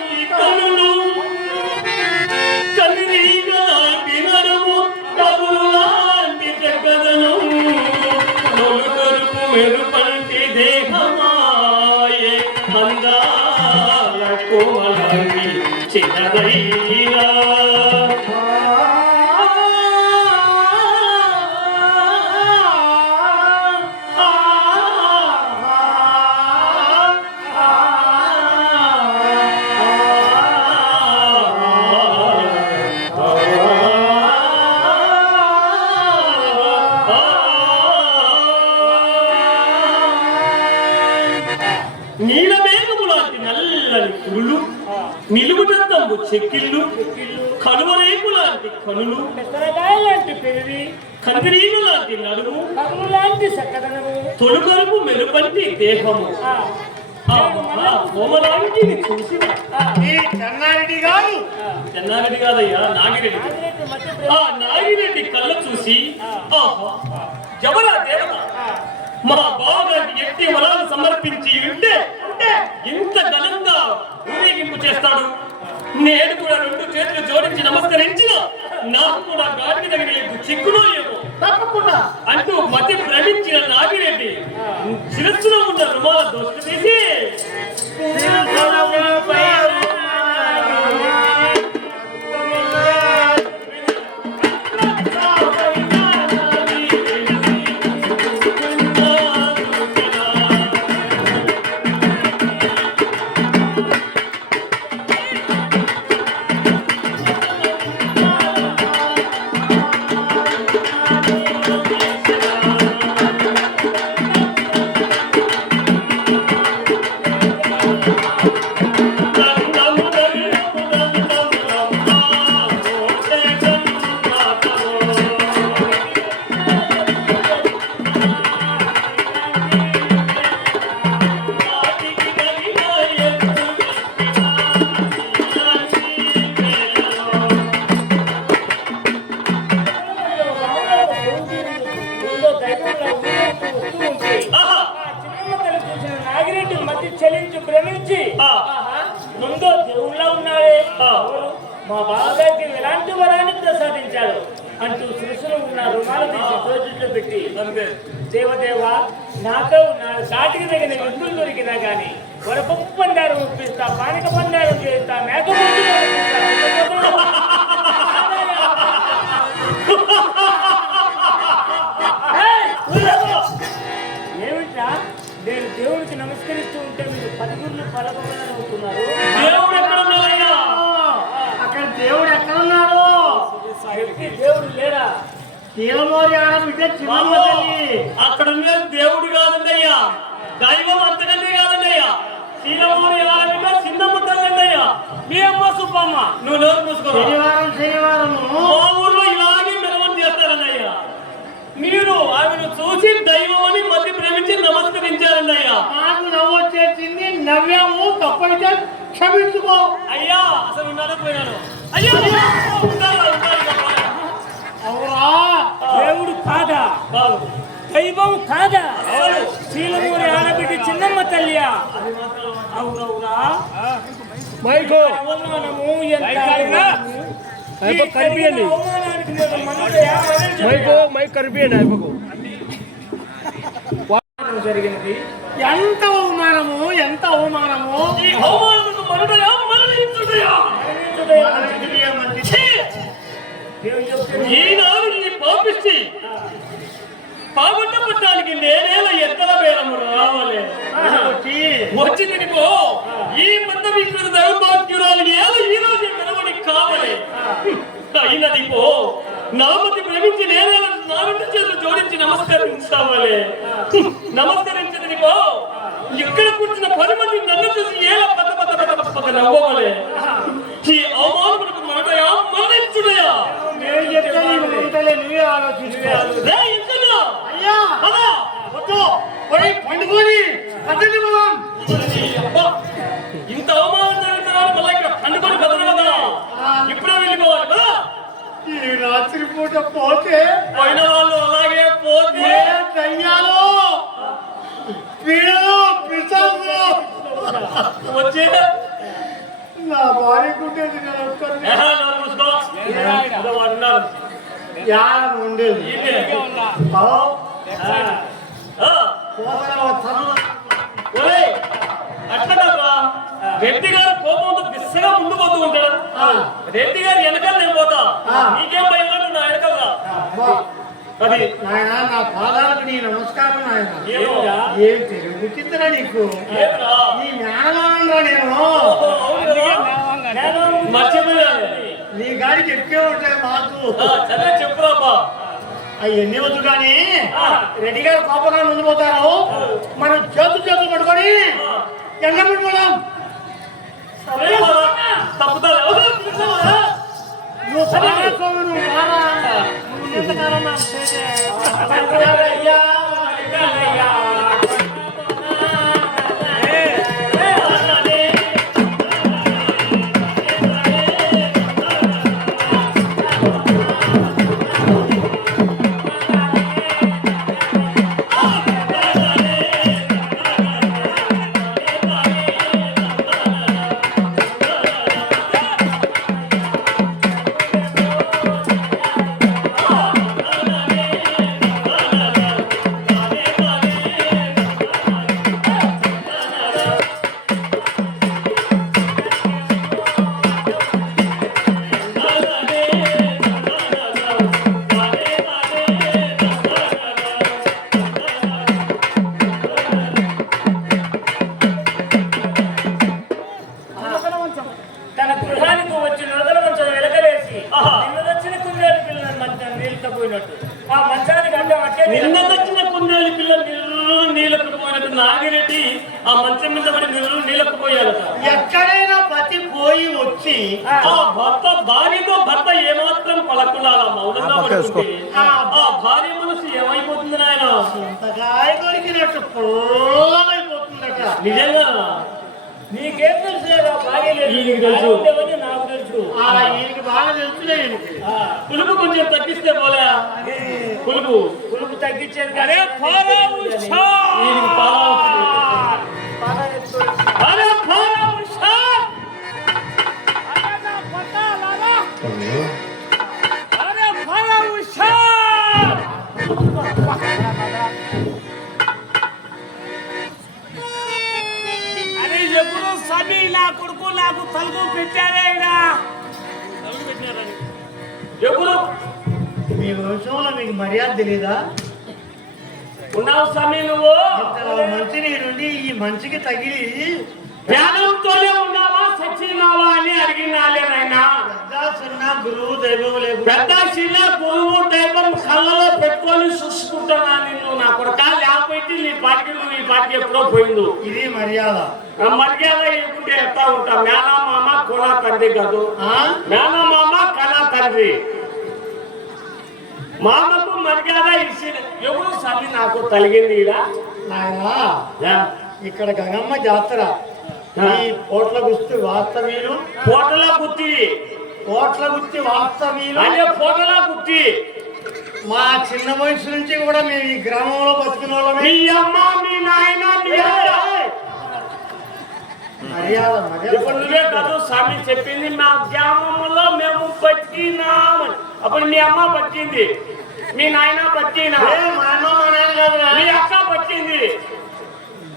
నీ కనులు కనిరీగలాంటి నడుము కనులాంటి జగదనం నొలుకరుపు మెరుపంటి దేహమాయే అందాల కోమలాంటి చిన్నదైనా నీలమేఘము లాంటి నల్లని కురులు నిలువుటద్దంబు చెక్కిళ్ళు కలువరేపు లాంటి కనులు పెసరకాయ లాంటి పెరిగి కందిరీలు లాంటి నడుము కరువు లాంటి చక్కదనము తొలుకరుపు మెరుపంటి దేహము ఆ కోమలాంటి చూసిన ఈ చెన్నారెడ్డి గారు చెన్నారెడ్డి కాదయ్యా నాగిరెడ్డి. ఆదిరెడ్డి మధ్య ఆ నాగిరెడ్డి కళ్ళ చూసి ఆహా ఎవరా దేవత మా బావగారికి ఎట్టి వరాలు సమర్పించి ఉంటే ఇంత ఘనంగా ఊరేగింపు చేస్తాడు. నేను కూడా రెండు చేతులు జోడించి నమస్కరించిన నాకు కూడా గాడికి తగిన చిక్కునో ఏమో తప్పకుండా అంటూ మధ్య భ్రమించిన నాగిరెడ్డి శిరస్సులో ఉన్న రుమాల దోషం తీసి నాగిరెడ్డి మధ్య చెలించి భ్రమించి ఆ. ముందో దేవుళ్ళ ఉన్నాడే మా బాబాకి ఎలాంటి వరాన్ని ప్రసాదించాడు అంటూ శిరస్సులో ఉన్న రుమాలు తీసి దోచుట్లో పెట్టి దేవదేవ నాతో నా దాటికి తగిన విందులు దొరికినా గాని వరపప్పు పందారం ఒప్పిస్తా, పానక పందారం చేస్తా, మేక ఏమిటా నేను దేవుడికి నమస్కరిస్తూ ఉంటే మీరు పలుగురు పలకమని అవుతున్నారు. దేవుడు ఎక్కడ ఉన్నాడయ్యా? అక్కడ దేవుడు ఎక్కడున్నాడు? దేవుడు లేరా? కీలమోరి ఆడబిడ్డ చిన్నమ్మ తల్లి. అక్కడ ఉన్న దేవుడు కాదండి అయ్యా, దైవం అంతకంటే కాదండి అయ్యా. శ్రీరాముడి ఆడబిడ్డ చిన్నమ్మ తల్లి అయ్యా. మీ అమ్మ సుబ్బమ్మ. నువ్వు నోరు మూసుకో. శనివారం మా ఊర్లో ఇలాగే మెరవని చేస్తారండి అయ్యా. మీరు ఆమెను చూసి దైవం అని మధ్య ప్రేమించి నమస్కరించారండి అయ్యా. నాకు నవ్వు వచ్చేసింది, నవ్వాము, తప్పైతే క్షమించుకో. అయ్యా అసలు ఉన్నారా పోయినాను అయ్యా. ఉంటారా అవురా దేవుడు కాదా? బాగు దైవం కాదా? శీలమూరి ఆడబిడ్డ చిన్నమ్మ తల్లియా అవునవునా మైకు అవమానము ఎంత అయిపో కనిపించండి అవమానానికి నేను మనుడయా మైకు మైక్ కనిపించండి అయిపోకు జరిగింది ఎంత అవమానము ఎంత అవమానము ఈ అవమానమును మనుడయా మరణించుటయా? మరణించుటయే మంచిది. ఈనాడు ఈ పాపిష్టి పాగొట్టబట్టానికి నేనేల ఎత్తల బేరము రావాలి వచ్చి తినిపో ఈ మంద విగ్రహ దౌర్భాగ్యురాలు ఏల ఈ రోజు మెరవడి కావాలి అయినది పో నామతి ప్రేమించి నేనేల నా రెండు చేతులు జోడించి నమస్కరించావాలి నమస్కరించదని పో ఇక్కడ కూర్చున్న 10 మంది నన్ను చూసి ఏల పక్క నవ్వాలి ఈ అవమానములకు మరణయా మరణించుడయా? నేను చెప్తే నీకు ముందలే నువ్వే ఆలోచించుకో. రే ఇంకనా అయ్యా అదా వద్దు పోయి పండుకొని కదండి మనం అబ్బా, ఇంత అవమానం జరుగుతున్నారు మళ్ళీ ఇక్కడ పండుకొని బదులు కదా ఇప్పుడే వెళ్ళిపోవాలి కదా ఈ రాత్రి పూట పోతే పోయిన వాళ్ళు అలాగే పోతే ఏ దయ్యాలు పీడలు పిశాచులు వచ్చే నా భార్య కుంటేది నేను ఒక్కరిని వాడు ఉన్నారు యాడ ఉండేది ఈయనే. బావ, ఆ, పోతన తను ఒరేయ్, అట్లా కాదురా. రెడ్డి గారు కోపంతో దిశగా ముందు పోతూ ఉంటాడు రెడ్డి గారు వెనకాల నేను పోతా నీకేం భయం కాదు, నా వెనకాల రా. అది నాయన నా పాదాలకు నీ నమస్కారం నాయన ఏమోరా? ఏం తెలుగు కిందరా నీకు ఏమిరా? నీ మేనమానరా నేను మర్చిపోయాను. నీ గాడికి ఎక్కువ ఉంటాయి మాకు సరే చెప్పురా అబ్బా. అవన్నీ వద్దు కానీ రెడ్డి గారు కోపంగా ముందు పోతారు మనం చేతులు పట్టుకొని ఎండమిడి పోదాం సరే బాబా, తప్పుతా నువ్వు సమావేశం నువ్వు మారా నువ్వు ఎంతకాలం నాకు చేసే తన గృహానికి వచ్చి నొదల మంచం వెలకలేసి నిన్న వచ్చిన కుందేలు పిల్లలు మంచం నీళ్ళకపోయినట్టు ఆ మంచానికి అడ్డం అట్టే నిన్న వచ్చిన కుందేలు పిల్ల నీళ్ళకు పోయినట్టు నాగిరెడ్డి ఆ మంచం మీద పడి నీళ్ళకు పోయారట. ఎక్కడైనా పతి పోయి వచ్చి ఆ భర్త భార్యతో భర్త ఏమాత్రం పలకుండా అలా మౌనంగా పడుకుంటే ఆ భార్య మనసు ఏమైపోతుంది నాయన? ఇంతకాయ దొరికినట్టు పొల్లమైపోతుందట నిజంగా నీకేం తెలుసు లేదా భార్య లేదు ఈయనకి తెలుసు. ఉండేవని నాకు తెలుసు ఈయనకి బాగా తెలుసులే ఈయనకి పులుపు కొంచెం తగ్గిస్తే పోలే పులుపు పులుపు తగ్గించేది అరే పారా ఉషా! ఈయనకి పారా వస్తుంది. అరే పారా ఉషా! అరే పారా ఉషా! అరే ఎప్పుడు సమీ నా కొడుకు నాకు తలుపు పెట్టారే ఎప్పుడు మీ వంశంలో మీకు మర్యాద తెలీదా ఉన్నావు స్వామి నువ్వు ఇంత మంచి నీరుండి ఈ మంచికి తగిలి ధ్యానంతోనే ఉన్నావా సచ్చినావా అని అడిగినాలే నాయనా. పెద్ద చిన్న గురువు దైవం లేదు పెద్ద చిన్న గురువు దైవం కళ్ళలో పెట్టుకొని చూసుకుంటున్నా నిన్ను నా కొడుక లేకపోతే నీ పాటికి ఎప్పుడో పోయిండు. ఇది మర్యాద ఆ మర్యాద ఇవ్వకుంటే ఎట్లా ఉంటా? మేనా మామ కోలా తండ్రి కాదు, ఆ? మేనా మామ కళా తండ్రి. మామకు మర్యాద ఇచ్చి ఎవరు సరి నాకు తలిగింది ఈడ. నాయనా యా. ఇక్కడ గంగమ్మ జాతర ఈ పోట్ల గుర్తి వాస్తవీలు పోటలా గుత్తి పోట్ల గుర్తి వాస్తవీలు అదే పోటలా గుత్తి మా చిన్న వయసు నుంచి కూడా మేము ఈ గ్రామంలో బతికిన వాళ్ళమే. మీ అమ్మ మీ నాయన మీ మర్యాద ఇప్పుడు నువ్వే కాదు స్వామి చెప్పింది మా గ్రామంలో మేము బతికినామని. అప్పుడు మీ అమ్మ బతికింది, మీ నాయన బతికినా, మా అన్న మా నాన్న కాదురా. మీ అక్క బతికింది,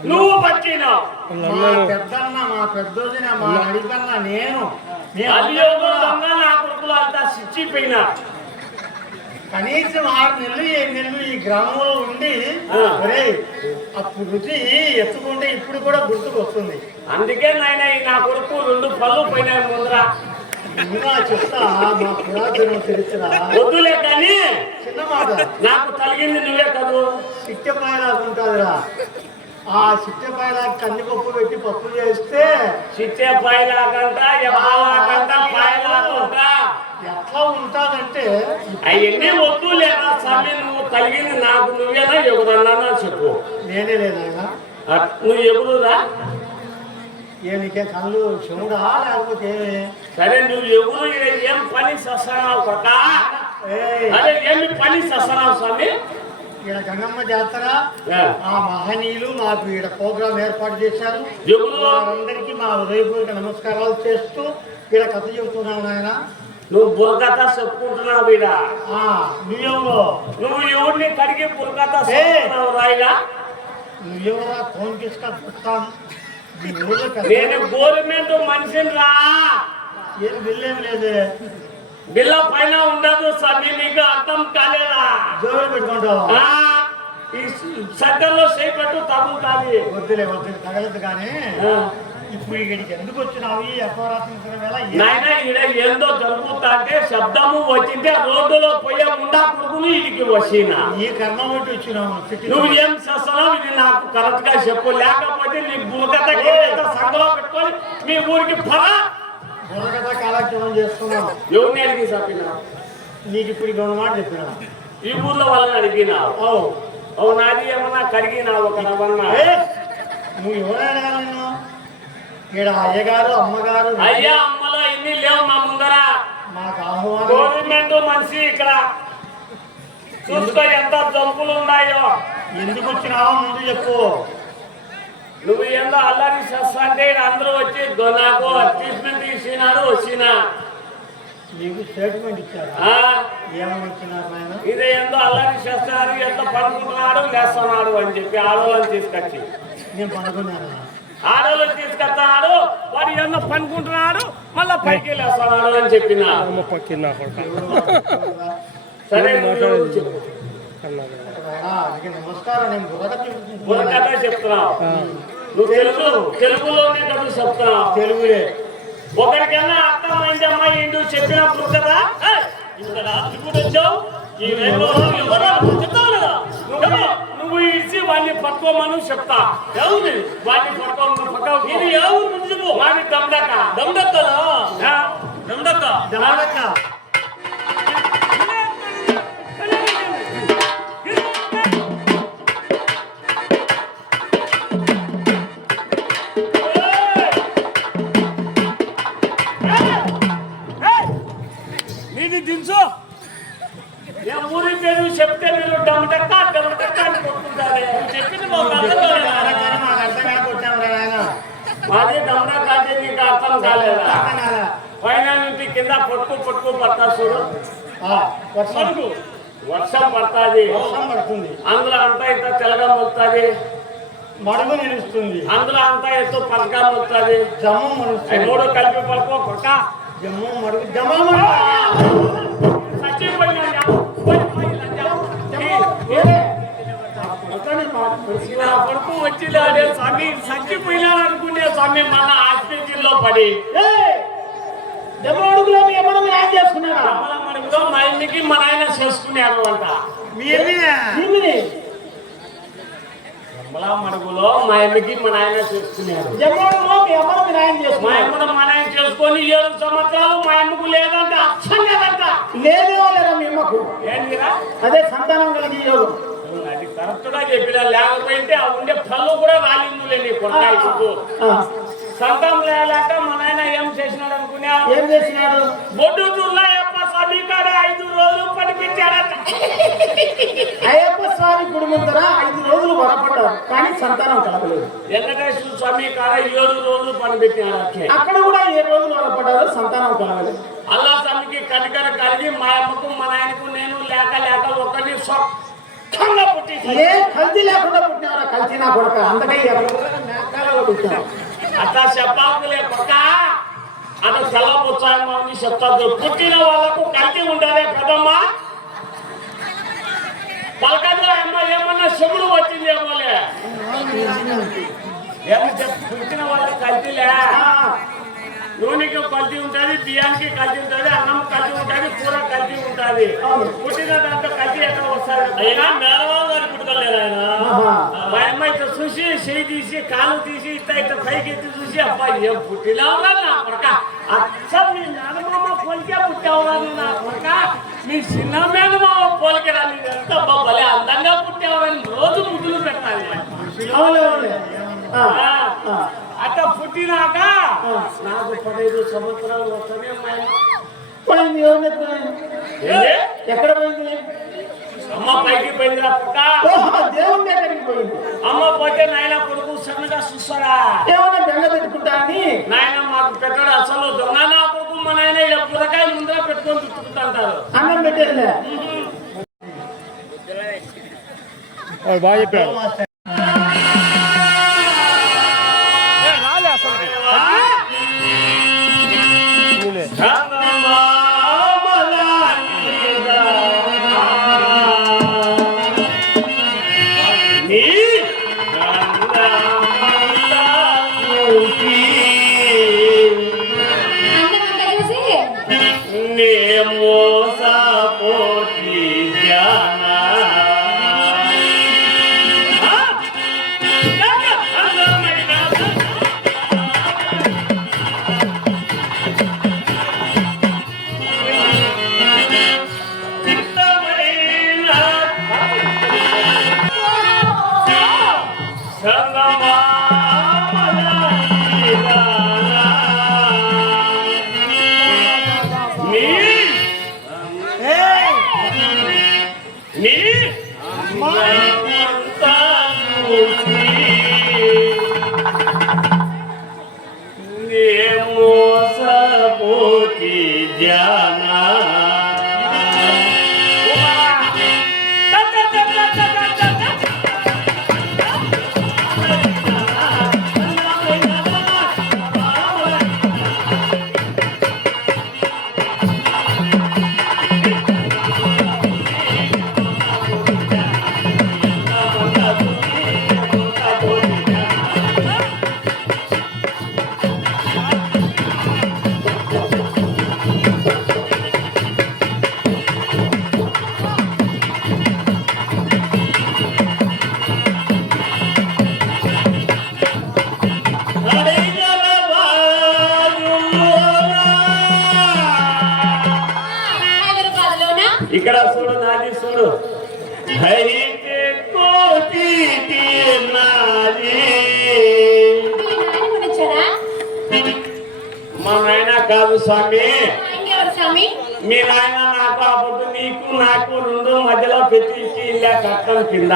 నువ్వు బతికినావు. మా పెద్దన్న మా పెద్దోదిన మా అడిగన్న నేను అభియోగంగా నా కొడుకులు అంతా శిక్షిపోయినా. కనీసం 6 నెలలు 7 నెలలు ఈ గ్రామంలో ఉండి అప్పుడు రుచి ఎత్తుకుంటే ఇప్పుడు కూడా గుర్తుకు వస్తుంది. అందుకే నాయన నా కొడుకు 2 పళ్ళు పోయినాయి ముందర. ఇంకా చెప్తా మా పురాతన చరిత్ర. వద్దులే కానీ చిన్న మాట, నాకు కలిగింది నువ్వే కాదు. సిట్టెపాయలాగా ఉంటుందిరా. ఆ సిట్టెపాయలాగా కందిపప్పు పెట్టి పప్పు చేస్తే చిచ్చే పాయలాగంట ఎప్పలాగంట పాయలాగంట ఎట్లా ఉంటాదంటే అవన్నీ వద్దు లేదా స్వామి. నువ్వు కలిగింది నాకు నువ్వేనా ఎవరన్నా చెప్పు. నేనే లేదా నువ్వు ఎవరురా? నీకే కళ్ళు చెవుడా లేకపోతే సరే నువ్వు ఎవరు? ఏం పని చేస్తున్నావు కొట్ట? అదే ఏమి పని చేస్తున్నావు స్వామి? ఈడ గంగమ్మ జాతర ఆ మహనీయులు మాకు ఈడ ప్రోగ్రాం ఏర్పాటు చేశారు. అందరికీ మా హృదయపూర్వక నమస్కారాలు చేస్తూ ఈడ కథ చెబుతున్నాను ఆయన. నువ్వు బుర్రకథ చెప్పుకుంటున్నావు ఈడ. నువ్వెవరో? నువ్వు ఎవరిని కడిగి బుర్రకథ చెప్పుకున్నావు రాయిగా? నువ్వెవరా? ఫోన్ తీసుకొస్తాం. నేను గవర్నమెంట్ మనిషిని రా. ఏం బిల్లేం లేదు. బిల్ల పైన ఉండదు స్వామి, నీకు అర్థం కాలేదా? జోరు పెట్టుకుంటావు. ఈ సగ్గంలో చేపట్టు తగులుతాది. వద్దులే వద్దు తగలదు. కానీ ఇప్పుడు ఇక్కడికి ఎందుకు వచ్చినావు? ఈ అపరాత్మ వేళ నాయన ఈడ ఏందో జరుగుతా అంటే శబ్దము వచ్చింటే రోడ్డులో పోయే ముండా కొడుకుని ఇడికి వచ్చినా. ఈ కర్మ బట్టి వచ్చినావు. నువ్వు ఏం చేస్తున్నావు ఇది నాకు కరెక్ట్ గా చెప్పు. లేకపోతే నీ బుర్రకథ సంగలో పెట్టుకొని మీ ఊరికి ఫలా బుర్రకథ కాలక్షేపం చేస్తున్నావు. ఎవరిని అడిగి చెప్పినా? నీకు ఇప్పుడు 2 మాటలు చెప్పినా. ఈ ఊర్లో వాళ్ళని అడిగినావు. నాది ఏమన్నా కడిగినావు ఒక రవన్నా? నువ్వు ఎవరైనా కానీ నిన్ను ఇక్కడ అయ్యగారు అమ్మగారు అయ్యా అమ్మలో ఇన్ని లేవు మా ముందర. మాకు ఆహ్వానం. గవర్నమెంట్ మనిషి ఇక్కడ చూసుకో ఎంత జంపులు ఉన్నాయో. ఎందుకు వచ్చినావో ముందు చెప్పు. నువ్వు ఏందో అల్లరి చేస్తా అంటే అందరూ వచ్చి నాకు ట్రీట్మెంట్ ఇచ్చినారు వచ్చినా. నీకు స్టేట్మెంట్ ఇచ్చారు. ఏమని వచ్చినారు నాయన? ఇది ఏందో అల్లరి చేస్తున్నారు, ఎంత పడుకుంటున్నాడు లేస్తున్నాడు అని చెప్పి ఆడవాళ్ళని తీసుకొచ్చి. నేను పడుకున్నాను. ఆడవాళ్ళని తీసుకొస్తున్నాడు, వాడు ఏందో పనుకుంటున్నాడు మళ్ళా పైకి లేస్తున్నాడు అని చెప్పిన. సరే చెప్పు. నమస్కారం. నేను బుర్రకథ చెప్తున్నావు. నువ్వు తెలుగులోనే కదా చెప్తున్నావు. తెలుగులే. ఒకరికన్నా అర్థమైంది అమ్మాయి ఇంటూ చెప్పినప్పుడు కదా వచ్చావు. నువ్వు ఇచ్చి వాడిని పట్టుకోమని చెప్తా. వాడిని పట్టుకో. ఇది ఎవరు ముందు వాడి దమ్డక దమ్డక్కలా దమ్డక్క దమడక్క. నీది దించు. ఊరి పేరు చెప్తే మీరు డమటక్క డమటక్క అని కొట్టుకుంటారే. చెప్పింది మాకు అర్థం కాదు. మాది డమటక్క అంటే నీకు అర్థం కాలేదా? పైన నుంచి కింద పొట్టుకు పడతా చూడు. వర్షం పడుతుంది. అందులో అంతా ఇంత తెల్లగా మొలుతుంది. మడుగు నిలుస్తుంది. అందులో అంతా ఎత్తు పలక మొలుతుంది. జమ్ము మడుగు. 3 కలిపి పడుకో పక్క. జమ్ము మడుగు. జమ్మ కొడుకు వచ్చి స్వామి చచ్చిపోయినాడు అనుకునే స్వామి మన ఆస్పత్రిలో పడి దెబ్బడుగులో మీ అమ్మను న్యాయం చేసుకున్నారా? మడుగులో మా ఇంటికి మా నాయన చేసుకున్నాడు అంట. మడుగులో మా అమ్మకి మా నాయన చేసుకున్నాడు. దెబ్బడుగులో మీ అమ్మను న్యాయం చేసుకున్నాడు. మా అమ్మను మా నాయన చేసుకొని 7 సంవత్సరాలు మా అమ్మకు లేదంట. అక్షం లేదంట. లేదేమో లేదా మీ అమ్మకు? ఏంటిరా? అదే సంతానం కలిగి యోగం. అది కరెక్ట్ గా చెప్పినా. లేకపోతే ఆ ఉండే పళ్ళు కూడా రాలిందులే నీ కొట్టాయి. సంతం లేక మా నాయన ఏం చేసినాడు అనుకున్నా? ఏం చేసినాడు? బొడ్డు చూడలా స్వామిగా ఆడ 5 రోజులు పనిపించాడట. అయ్యప్ప స్వామి గుడి ముందర 5 రోజులు వరపడ్డారు కానీ సంతానం కలగలేదు. వెంకటేశ్వర స్వామి కాడ 7 రోజులు పనిపించాడట. అక్కడ కూడా 7 రోజులు వరపడ్డారు సంతానం కలగలేదు. అల్లా స్వామికి కనికర కలిగి మా అమ్మకు మా నాయనకు నేను లేక ఒకరిని సొంతంగా పుట్టి ఏ కల్తీ లేకుండా పుట్టినారా కల్తీ నా కొడక అందుకే మేకాలలో పుట్టినారు. అట్లా చెప్పాకులే పక్క అట్లా తెల్లబుచ్చాయమ్మా అని చెప్తారు. పుట్టిన వాళ్ళకు కల్తీ ఉండాలి కదమ్మా. పలకట్లో అమ్మ ఏమన్నా చెవుడు వచ్చింది ఏమోలే పుట్టిన వాళ్ళకి కల్తీలే. నూనెకి కల్తీ ఉంటుంది, బియ్యానికి కల్తీ ఉంటుంది, అన్నం కల్తీ ఉంటుంది, కూర కల్తీ ఉంటుంది. పుట్టిన దాంట్లో కల్తీ ఎక్కడ వస్తారు? అయినా మేనమామ గారి పుట్టుకలేరు ఆయన. మా అమ్మ ఇట్లా చూసి చేయి తీసి కాలు తీసి ఇట్లా పైకి ఎత్తి చూసి అబ్బాయి ఏం పుట్టినావురా నా కొడక, అచ్చం నీ మేనమామ పోలికే పుట్టావురా నా కొడక, నీ చిన్న మేనమామ పోలికరా, నీ ఎంత భలే అందంగా పుట్టావురని రోజు ముద్దులు పెట్టాలి. అట్లా పుట్టినాక నాకు 15 సంవత్సరాలు వస్తేనే పోయింది ఎక్కడ పోయింది? అమ్మ పైకి పోయిందిరా పుట్ట. దేవుని దగ్గరికి పోయింది. అమ్మ పోతే నాయన కొడుకు సన్నగా చూస్తారా ఏమైనా బెంగ పెట్టుకుంటా అని నాయన మాకు పెట్టాడు. అసలు దొంగ నా కొడుకు మా నాయన ఇలా పురకాయ ముందర పెట్టుకొని చుట్టుకుంటారు. అన్నం పెట్టేదిలే. బాగా చెప్పాడు. ఇక్కడ చూడు నాది చూడు మా నాయన కాదు స్వామి, మీ నాయన నాకు అప్పుడు నీకు నాకు 2 మధ్యలో పెట్టించి ఇలా కట్టం కింద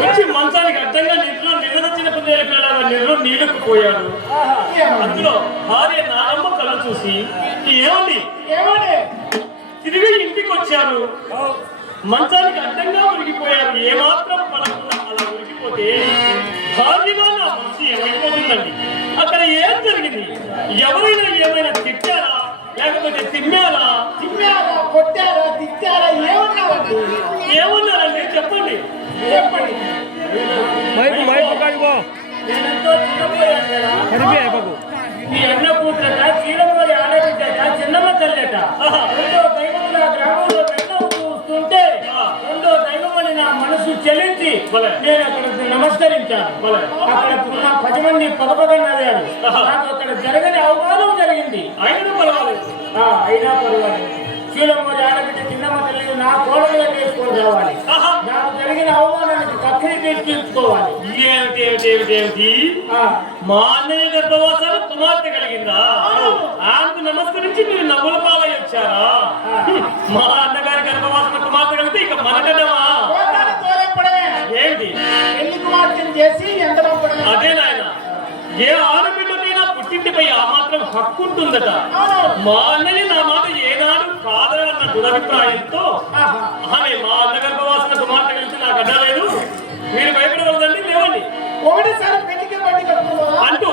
వచ్చి మంచానికి అడ్డంగా నీళ్ళకు పోయాడు. అందులో భార్య నానమ్మ కళ చూసి ఏమండి ఏమని తిరిగి ఇంటికి వచ్చారు, మంచానికి అడ్డంగా ఉరిగిపోయారు. ఏమాత్రం పడకుండా అలా ఉరిగిపోతే భారీగా నా మనసు ఏమైపోతుందండి. అక్కడ ఏం జరిగింది? ఎవరైనా ఏమైనా తిట్టారా, లేకపోతే తిమ్మారా? తిమ్మారా, కొట్టారా, తిట్టారా, ఏమన్నారండి? ఏమన్నారండి చెప్పండి. చెప్పండి. మైకు మైకు కాడిపో నేనెంతో చిన్నపోయాను కదా. కరిపి అయిపోకు ఈ అన్న కూతురట, చీరమూరి ఆడబిడ్డట, చిన్నమ్మ తల్లట. రెండో దైవంలో గ్రామంలో పెట్ట చూస్తుంటే రెండో దైవమని నా మనసు చెల్లించి నేను అక్కడ నమస్కరించాను. అక్కడ ఉన్న 10 మంది పదపదం నవ్వారు. నాకు అక్కడ జరగని అవమానం జరిగింది. అయినా పర్వాలేదు. అయినా పర్వాలేదు. చీలమూరి ఆడబిడ్డ చిన్నమ్మ తల్లి నా కోడలుగా చేసుకొని రావాలి. నాకు జరిగిన అవమానానికి కక్కని తీర్చుకోవాలి. ఏమిటి మా అన్నయ్య గర్భవాసాలు కుమార్తె కలిగిందా? ఆయనకు నమస్కరించి మీరు నవ్వుల పాలై వచ్చారా? మా అన్నగారి గర్భవాసన కుమార్తె కలిగితే ఇక మనకడమా? ఏంటి పెళ్లి కుమార్తెను చేసి ఎంత అదే నాయన, ఏ ఆడబిడ్డకైనా పుట్టింటిపై ఆ మాత్రం హక్కు ఉంటుందట. మా అన్నయ్య నా మాట ఏనాడు కాదన్న దురభిప్రాయంతో ఆమె మా అన్న గర్భవాసన కుమార్తె కలిసి నాకు అడ్డలేదు, మీరు భయపడవద్దండి, లేవండి ఒకటిసారి పెళ్లికి బండి కట్టుకోవాలా అంటూ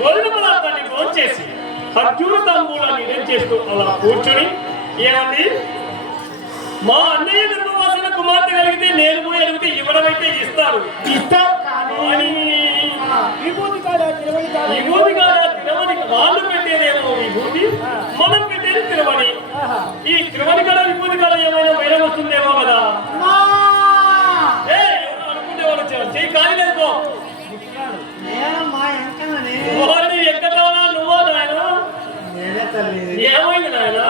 భోజన పదార్థాన్ని ఫోన్ చేసి ఖర్జూర తాంబూలాన్ని నిజం చేస్తూ అలా కూర్చొని, ఏమండి మా అన్నయ్య గర్భవాసన కుమార్తె కలిగితే నేను పోయి అడిగితే ఇవ్వడమైతే ఇస్తారు, ఇస్తారు కానీ విభూతి కాదా తిరుమల కాదా విభూతి కాదా తిరుమని వాళ్ళు పెట్టేదేమో విభూతి, మనం పెట్టేది తిరుమని. ఈ తిరుమని కాడ విభూతి కాడ ఏమైనా వైరం వస్తుందేమో కదా. అనుకుంటే వాళ్ళు చెయ్యి కానీ లేదు. నేనమ్మా ఎంకనని వారిని ఎక్కడానా నువ్వా నాయన? నేనే తల్లి. ఏమైంది నాయన?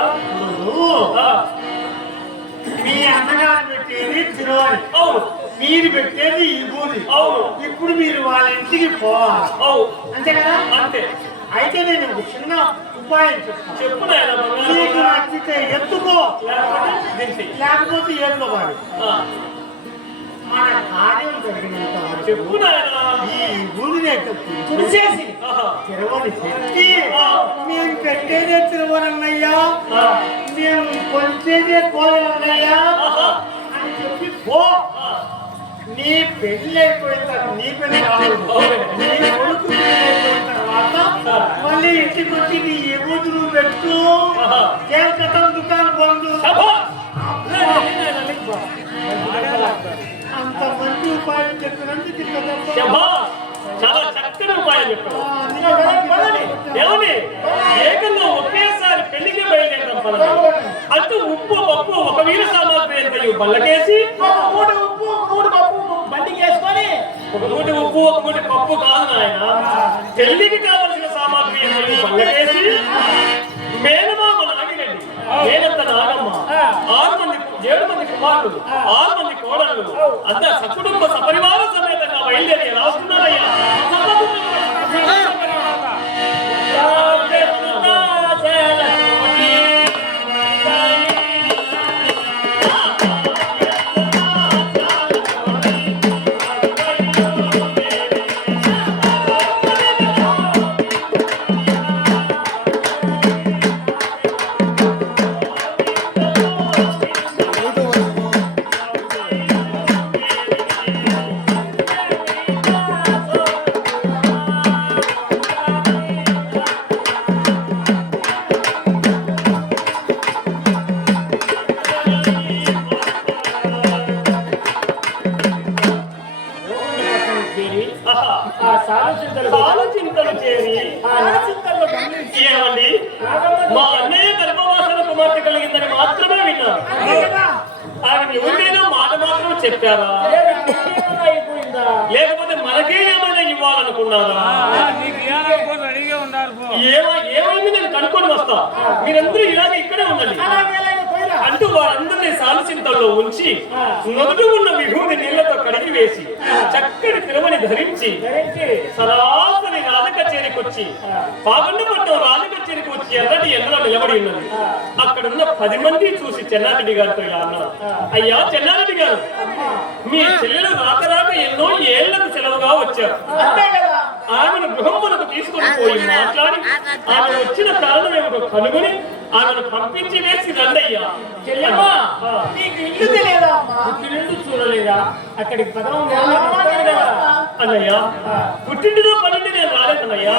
మీ అన్నగారు పెట్టేది తిరువారి, అవును మీరు పెట్టేది ఈ భూమి. అవును ఇప్పుడు మీరు వాళ్ళ ఇంటికి పోవాలి, అవును అంతే కదా? అంతే. అయితే నేను ఒక చిన్న ఉపాయం చెప్తాను. చెప్పు నాయన. నీకు నచ్చితే ఎత్తుకో, లేకపోతే ఏడుకోవాలి. మన కార్యం జరిగినంత వరకు చెప్పు నాయన. ఈ భూమిని తుడిచేసి తిరువని పెట్టి, మేము పెట్టేదే తిరువనన్నయ్యా, మేము కొలిచేదే కోరన్నయ్యా అని చెప్పి పో. నీ పెళ్లి అయిపోయిన తర్వాత, నీ పెళ్లి కాదు, నీ కొడుకు పెళ్లి అయిపోయిన తర్వాత మళ్ళీ ఇంటికి వచ్చి నీ ఎగుడు నువ్వు పెట్టు. కేల్కటం దుకాణం బంధు. అంత మంచి ఉపాయం చెప్పినందుకు ఇంత గొప్ప. చాలా చక్కని ఉపాయం చెప్పారు. ఏమని ఏకంగా ఒకేసారి పెళ్లికి బయలుదేరడం పడదు. అంటూ ఉప్పు పప్పు ఒక వీర సామాగ్రి ఎంత బల్లకేసి మూడు ఉప్పు మూడు పప్పు బండికి వేసుకొని ఒక మూటి ఉప్పు ఒక మూటి పప్పు కాదు నాయన, పెళ్లికి కావలసిన సామాగ్రి ఎంత బల్లకేసి మేనమామ నాగిరెడ్డి, మేనత్త నాగమ్మ, 7 మంది కుమారులు, 6 మంది కోడళ్ళు, అంతా సకుటుంబ సపరివార సమేతంగా బయలుదేరి రాస్తున్నారయ్యా. ఆలోచింతలు చేరి ఏమండి మా అన్నయ్య గర్భవాసన కుమార్తె కలిగిందని మాత్రమే విన్నారు. ఆయన ఎవరికైనా మాట మాత్రం చెప్పారా? లేకపోతే మనకే ఏమైనా ఇవ్వాలనుకున్నారా? ఏమైంది నేను కనుక్కొని వస్తా, మీరందరూ ఇలాగే ఇక్కడే ఉండండి అంటూ వారందరినీ సాలచింతల్లో ఉంచి నదుడు ఉన్న విభూతి నీళ్లతో కడిగి వేసి చక్కటి తిరుమని ధరించి సరాసరి రాజకచేరికి పాగండపట్నం రాజకచేరికి వచ్చి ఎర్రటి ఎండలో నిలబడి ఉన్నది. అక్కడున్న 10 మంది చూసి చెన్నారెడ్డి గారితో ఇలా అన్నారు, అయ్యా చెన్నారెడ్డి గారు, మీ చెల్లెలు రాక ఎన్నో ఏళ్లకు సెలవుగా వచ్చారు. ఆమెను గృహములకు తీసుకొని పోయి మాట్లాడి ఆమె వచ్చిన కారణం ఏమిటో కనుగొని ఆమెను పంపించి వేసి రండయ్యా. చెల్లెమ్మ నీకు ఇల్లు తెలియదా అమ్మా? ఇల్లు చూడలేదా? అక్కడికి పదం అన్నయ్యా, పుట్టింటితో పనింటి నేను రాలేదన్నయ్యా.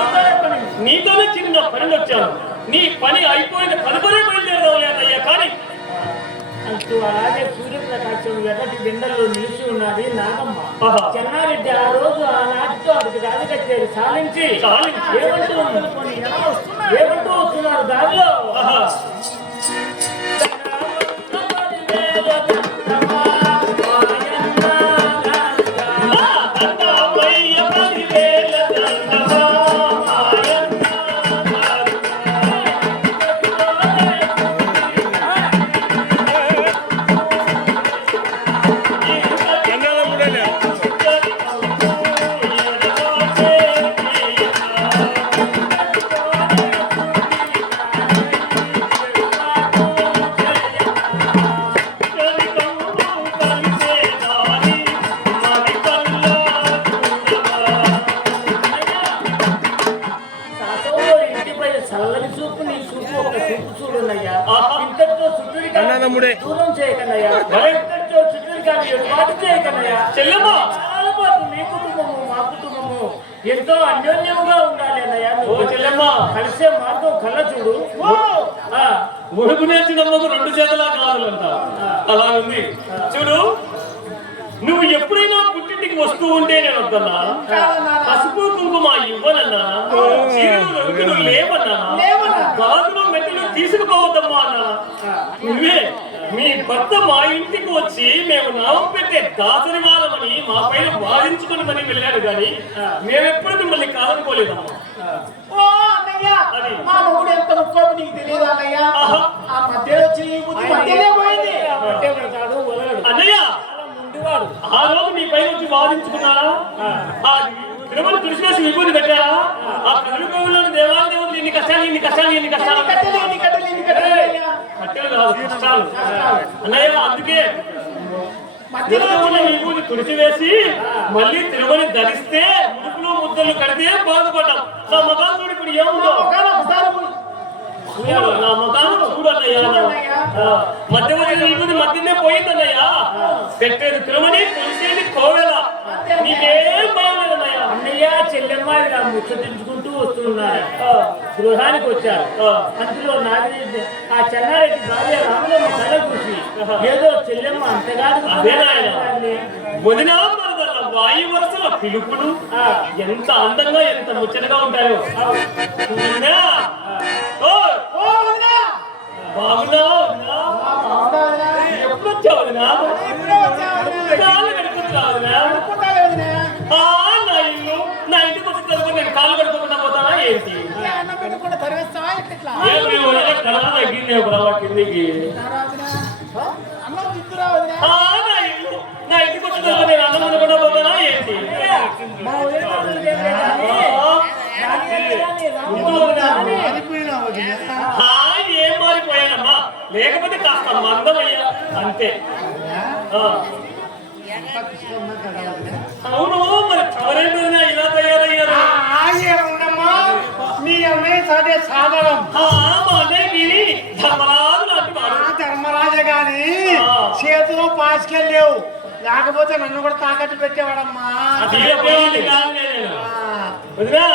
నీతోనే చిన్న పనిని వచ్చాను. నీ పని అయిపోయిన తదుపరి బయలుదేరదాం అన్నయ్యా. కానీ అంటూ అలాగే సూర్యప్రకాశం ఎర్రటి బిందెల్లో నిలిచి ఉన్నది నాగమ్మ. ఆహా. చెన్నారెడ్డి ఆ రోజు ఆ నాటితో అడిగి రాజు కట్టేది సాధించి ఏమంటూ వస్తున్నారు దారిలో. ఆహా. చల్లని చూపు నీ చూపు ఒక చూపు చూడన్నయ్యా. ఆహా. ఇంతటితో చుట్టూరి అన్నదమ్ముడే. దూరం చేయకన్నయ్యా. ఇంతటితో చుట్టూరి కానీ ఎటుపాటు చేయకన్నయ్యా. చెల్లెమ్మ చాలా పాటు మీ కుటుంబము మా కుటుంబము ఎంతో అన్యోన్యముగా ఉండాలి అన్నయ్య. ఓ చెల్లెమ్మ, కలిసే మార్గం కళ్ళ చూడు. ముడుపు నేర్చినమ్మకు 2 చేతులా కావాలంట. అలా ఉంది చూడు. నువ్వు ఎప్పుడైనా పుట్టింటికి వస్తూ ఉంటే నేను వద్దన్నా, పసుపు కుంకుమ ఇవ్వనన్నా, చీరలు రంగులు లేవన్నా, గాజులు మెట్టలు తీసుకుపోవద్దమ్మా అన్నా. నువ్వే మీ భర్త మా ఇంటికి వచ్చి మేము నామం పెట్టే దాసరి వాళ్ళమని మా పైన వాదించుకుని మని వెళ్ళాడు కానీ మేమెప్పుడు మిమ్మల్ని కాదనుకోలేదమ్మా. ఓ అన్నయ్య, మా మొగుడు ఎంత ముక్కోపు నీకు తెలియదు అన్నయ్య. ఆ మధ్యలో వచ్చి ఈ బుద్ధి మధ్యలో పోయింది. అన్నయ్య, ఆ రోజు మీ పైన వచ్చి వాదించుకున్నారా? ఆ తిరుమల కృష్ణేసి విభూతి పెట్టారా? ఆ కనుగోలోని దేవాలదేవులు ఎన్ని కష్టాలు ఎన్ని కష్టాలు ఎన్ని కష్టాలు కట్టెలు కాదు కష్టాలు అన్నయ్య. అందుకే తిరుమల విభూతి తుడిచివేసి మళ్ళీ తిరుమలని ధరిస్తే ముడుపులు ముద్దలు కడితే బాధపడ్డాం. నా మగాను చూడు ఇప్పుడు ఏముందో నా మగాను చూడన్నయ్యా. మధ్యవర్తి విభూతి మధ్యనే పోయిందన్నయ్యా. పెట్టేది తిరుమని కొలిసేది కోవెల. నీకేం భయం లేదన్నయ్యా. అన్నయ్య చెల్లెమ్మ ఇలా ముచ్చటించుకుంటూ వస్తున్నారు. గృహానికి వచ్చారు. అందులో నాది ఆ చెన్నారెడ్డి భార్య రాములమ్మ కళ చూసి ఏదో చెల్లెమ్మ అంతగానే వదినా మరదల వాయు వరుసల పిలుపులు ఎంత అందంగా ఎంత ముచ్చటగా ఉంటాయో. బాగున్నావా? ఎప్పుడు వచ్చావు వదినా? కాళ్ళు కడుపుతున్నావు వదినా? నా ఇల్లు నా ఇంటికి వచ్చి తరువాత నేను కాళ్ళు కడుపుకుండా పోతానా ఏంటి? కళ తగ్గింది కిందికి. నా ఇల్లు నా ఇంటికి వచ్చి తరువాత నేను అన్నం తినకుండా పోతానా ఏంటి? ఏం మారిపోయానమ్మా, లేకపోతే కాస్త మందమయ్యా అంతే. అవును, మరి ఎవరైనా ఇలా తయారయ్యారు? నీ అమ్మాయి సదే సాధనం మా అన్నయ్య ధర్మరాజు లాంటి వాడు. ధర్మరాజే గాని చేతిలో పాసుకెళ్ళలేవు, లేకపోతే నన్ను కూడా తాకట్టు పెట్టేవాడమ్మా. వదినా,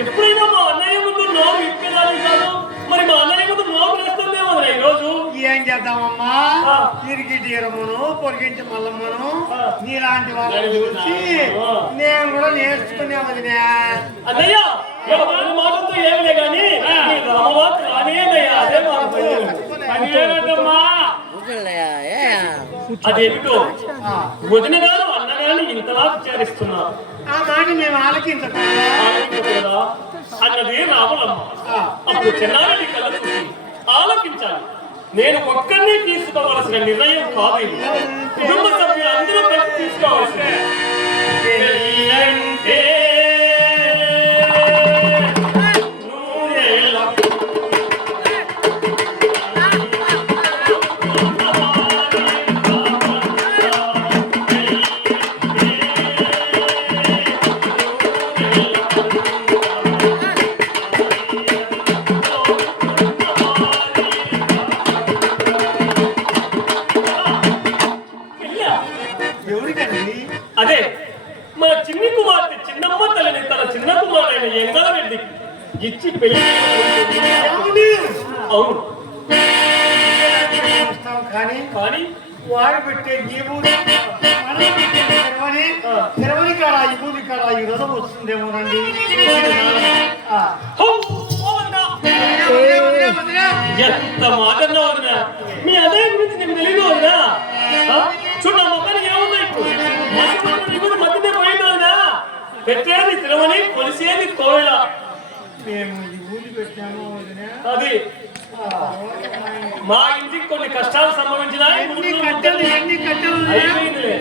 ఎప్పుడైనా మా అన్నయ్య ముందు నోరు ఇప్పేదాన్ని కాదు, మరి మా అన్నయ్య ముందు నోరు వేస్తుందేమో ఈ రోజు. ఏం చేద్దామమ్మా, తిరిగి తీరమును పొరిగించి మల్లమ్మను నీలాంటి వాళ్ళని చూసి నేను కూడా నేర్చుకునే వదినా. అన్నయ్య మాటలతో ఏమిలే గాని రామవాక్ రానేదయ్యా. అదే అదేమిటో వదిన గారు అన్నగాని ఇంతలా విచారిస్తున్నారు. ఆ మాట మేము ఆలకించకూడదా అన్నది రాములమ్మ. అప్పుడు చెన్నారెడ్డి కళ్ళ చూసి ఆలకించాలి. నేను ఒక్కరిని తీసుకోవలసిన నిర్ణయం కాదు ఇది. కుటుంబ సభ్యులందరూ కలిసి తీసుకోవాల్సింది. పెళ్లి అవును. అవును చూస్తాం కానీ కానీ వాడు పెట్టే ఈ బూది మనం పెట్టే తెరవని కాడ ఈ బూది కాడ ఈ రథం వస్తుందేమోనండి. ఆ. ఎంత మాటన్నా వదినా మీ అదే గురించి నీకు తెలియదు వదినా చూడ మొక్కని ఏముంది ఇప్పుడు మధ్యనే పోయింది వదినా పెట్టేది తిరమని కొలిసేది కోయిల మేము ఈ బూది పెట్టాము వదినా. అది మా ఇంటికి కొన్ని కష్టాలు సంభవించినాయి ఎన్ని కట్టెలు అయిపోయిందిలే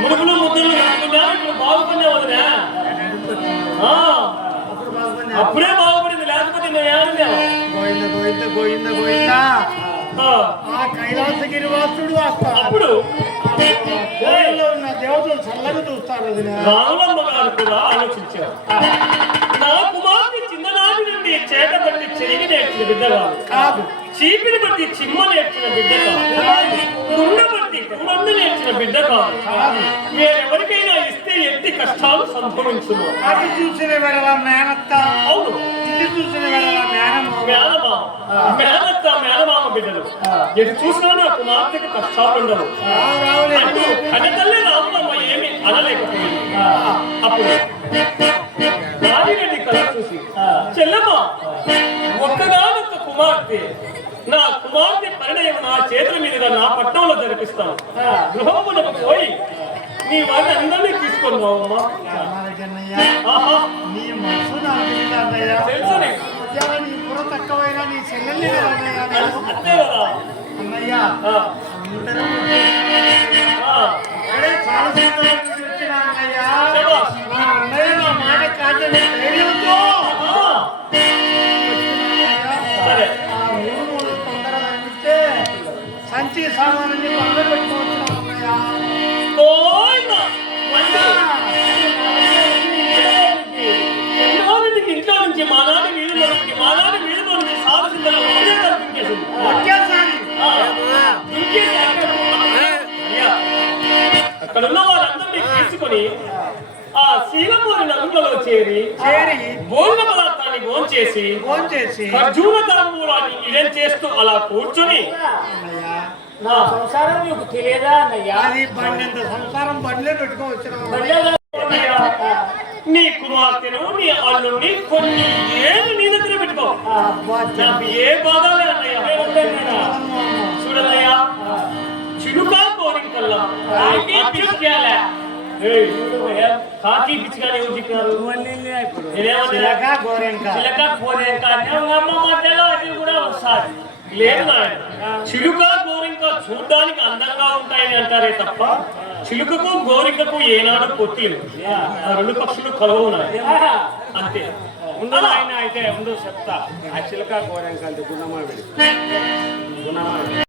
ముడుపులు ముద్దులు కట్టుకున్నా ఇప్పుడు బాగుపడినా వదినా అప్పుడు బాగుపడినా. అప్పుడే బాగుపడింది లేకపోతే నేను ఏమన్నా గోవింద గోవింద గోవింద గోవింద ఆ కైలాసగిరి వాసుడు అప్పుడు గోవిందలో ఉన్న దేవతలు చల్లగా చూస్తారు వదినా. రామలమ్మ గారు కూడా ఆలోచించారు నా కుమార్తె చిన్ననాటి నుండి చేట బట్టి చెరిగి నేర్చిన బిడ్డ కాదు. చీపిని బట్టి చిమ్మ నేర్చిన బిడ్డ కాదు కుండ బట్టి కుమందు నేర్చిన బిడ్డ కాదు ఎవరికైనా ఇస్తే ఎట్టి కష్టాలు సంభవించును అటు చూసిన వెడల మేనత్త, అవును ఇటు చూసిన వెడల మేనమామ. మేనమామ బిడ్డలు ఎటు చూసినా నా కుమార్తెకు కష్టాలు ఉండవు రావులే. అంటూ కన్నతల్లి రామలమ్మ ఏమి అనలేకపోయింది అప్పుడు రాజిరెడ్డి కళ చూసి చెల్లమ్మ ఒక్కగానొక్క కుమార్తె నా కుమార్తె పరిణయం నా చేతుల మీదుగా నా పట్టణంలో జరిపిస్తాను గృహమునకు పోయి నీ వారిని అందరినీ తీసుకొని రావమ్మా రామారాజన్నయ్య, ఆహా నీ మనసు నాకు తెలియదు అన్నయ్య. తెలుసునే ఇవాళ నీ బుర్ర తక్కువైనా నీ చెల్లెల్ని కదా అన్నయ్య నేను. అంతే కదా అన్నయ్య ఆ, అందరం ఆ, ఇక్కడే చాలా సంతోషం వచ్చిన అన్నయ్య. శభాష్. నా అన్నయ్య నా మాట కాదని ధైర్యంతో ఆ, సరే ఆ మూడు తొందరగా అనిపిస్తే సంచి సామాన్ని పనులు పెట్టుకోవచ్చు అన్నయ్య. గోవిందా. ఎన్నోరింటికి ఇంట్లో నుంచి మానాటి వీధిలో నుంచి సారసిందలో ఒకటే కనిపించేసింది ఒకేసారి దుంకేసి అయ్యా, అక్కడున్న వారందరినీ తీసుకొని ఆ శీలమూరి నదులలో చేరి భోజన పదార్థాన్ని భోంచేసి భోంచేసి ఖర్జూర తాంబూలాన్ని ఇడెం చేస్తూ అలా కూర్చొని అన్నయ్య, నా సంసారం నీకు తెలియదా అన్నయ్యా? అది బండి సంసారం బండిలో పెట్టుకోవచ్చు అన్నయ్య, నీ కుమార్తెను నీ అల్లుడిని కొన్ని ఏళ్ళు నీ దగ్గర పెట్టుకో నాకు ఏ బాధ లేదు అన్నయ్య చూడన్నయ్య చిలుక కోరికల్లా కాకి పిచ్చిగా ఏం చెప్పారు చిలక గోరెంక చిలక కోరిక అమ్మ మధ్యలో అది కూడా వస్తాది లేదు నాయన చిలుక గోరింక చూడ్డానికి అందంగా ఉంటాయని అంటారే తప్ప చిలుకకు గోరింకకు ఏనాడు పొత్తిలు ఆ రెండు పక్షులు కలవు నాయన అంతే ముందు ఆయన అయితే ముందు చెప్తా ఆ చిలక కోరంక అంటే గుణమావిడి గుణమావిడి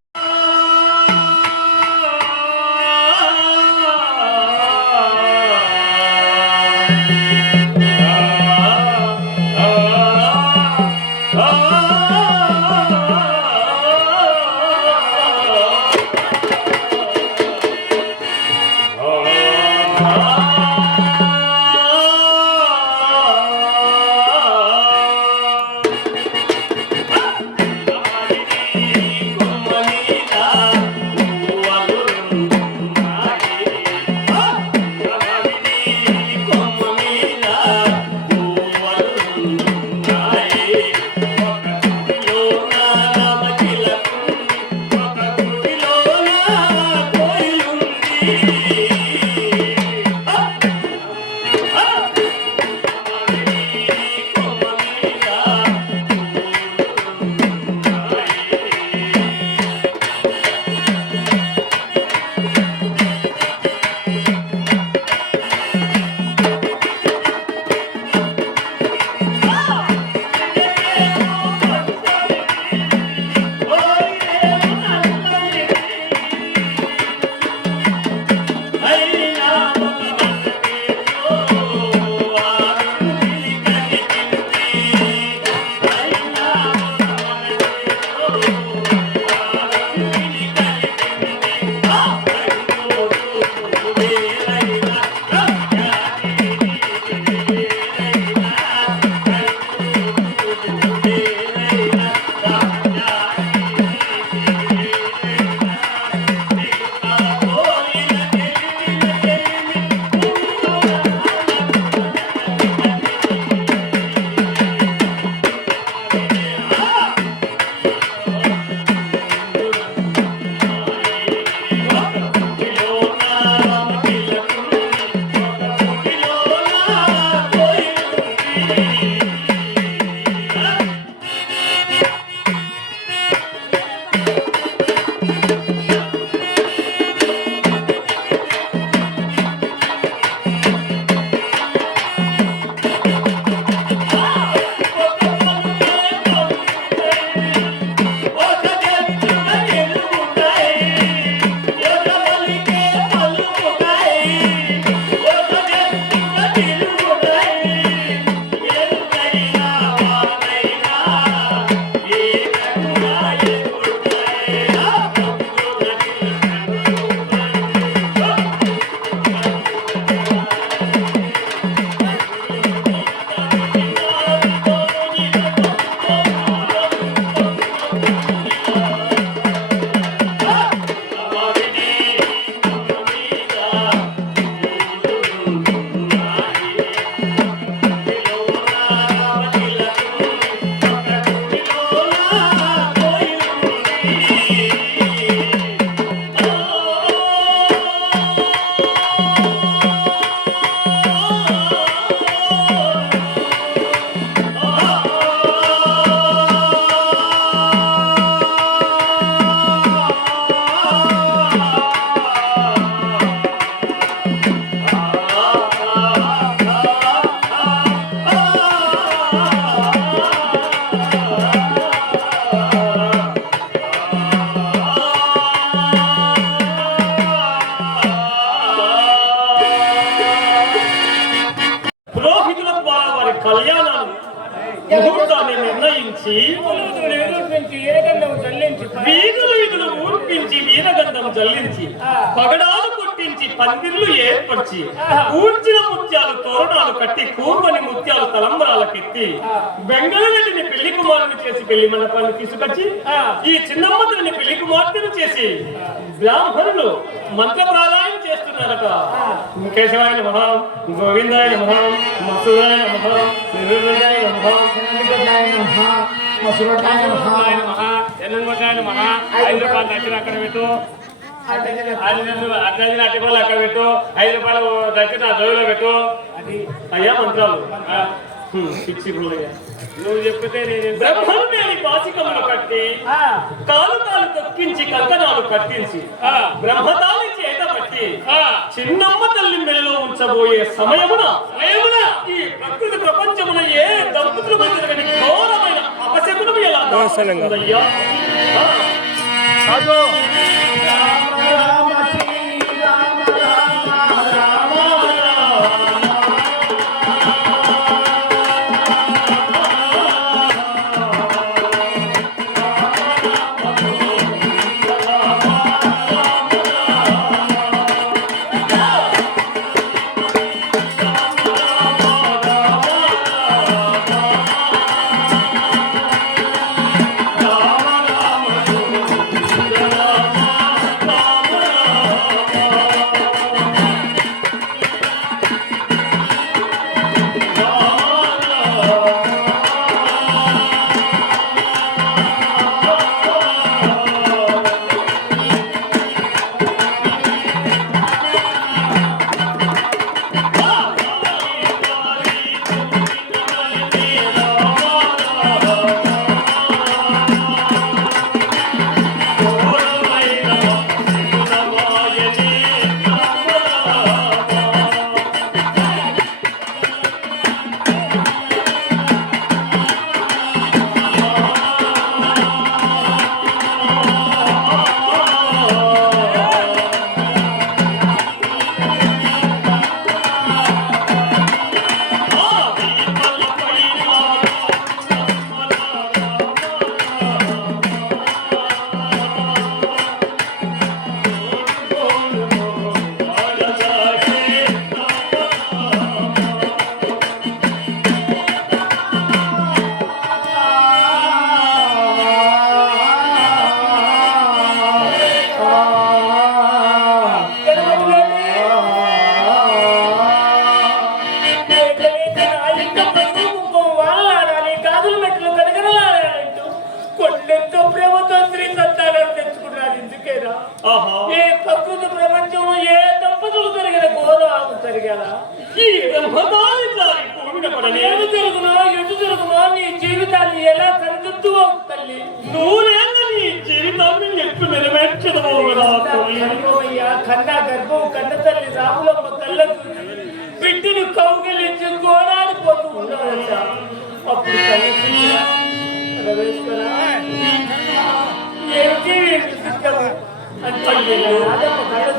కుమ్మని ఆరగించి ఏకంగా చల్లించి వీధులు వీధులు ఊర్పించి వీరగంధం జల్లించి పగడాలు కొట్టించి పందిర్లు ఏర్పరిచి ఊర్చిన ముత్యాలు తోరణాలు కట్టి కూర్మని ముత్యాలు తలంబరాలకెత్తి బెంగళూరుని పెళ్లి కుమారుని చేసి పెళ్లి మండపాన్ని తీసుకొచ్చి ఈ చిన్నమ్మతుని పెళ్లి కుమార్తెను చేసి బ్రాహ్మణులు మంత్ర ప్రాణాయం చేస్తున్నారట. కేశవాయ నమః, గోవిందాయ నమః, మసూరాయ నమః, నిరుద్ధాయ నమః, మసురటాయ నమః. ఎన్నెన్నోటాయన మహా 5 రూపాయలు దక్షిణ అక్కడ పెట్టు, 5 అటిపాలు అక్కడ పెట్టు, 5 రూపాయలు దక్షిణ దొవిలో పెట్టు. అయ్యా మంత్రాలు పిచ్చి పుల్లయ్య. నువ్వు చెప్పితే నేను బ్రహ్మదేవి పాసికములు కట్టి కాలు కాలు తొక్కించి కంకణాలు కట్టించి బ్రహ్మతాలి చేత పట్టి చిన్నమ్మ తల్లి మెల్లో ఉంచబోయే సమయమున ఈ ప్రకృతి ప్రపంచమున ఏ దంపతుల మధ్య ఘోరమైన అపశకునం ఎలా ఉందయ్యా? ఏ ప్రకృతి ప్రపంచంలో ఏ దంపతులు జరిగిన ఘోరాలు జరిగేలా ఈ బ్రహ్మతాలి పూర్ణపడని ఏమి జరుగునో ఎటు జరుగునో నీ జీవితాన్ని ఎలా సరిదిద్దువో తల్లి. నూరేళ్ళ నీ జీవితాన్ని ఎట్లు నెరవేర్చదమోయ్యా. కన్నా గర్భం కన్న తల్లి రాములమ్మ కళ్ళకు బిడ్డను కౌగిలించి గోడాడిపోతూ ఉండవచ్చ. అప్పుడు ఏమిటి అంటే రాజమ్మ కళ్ళ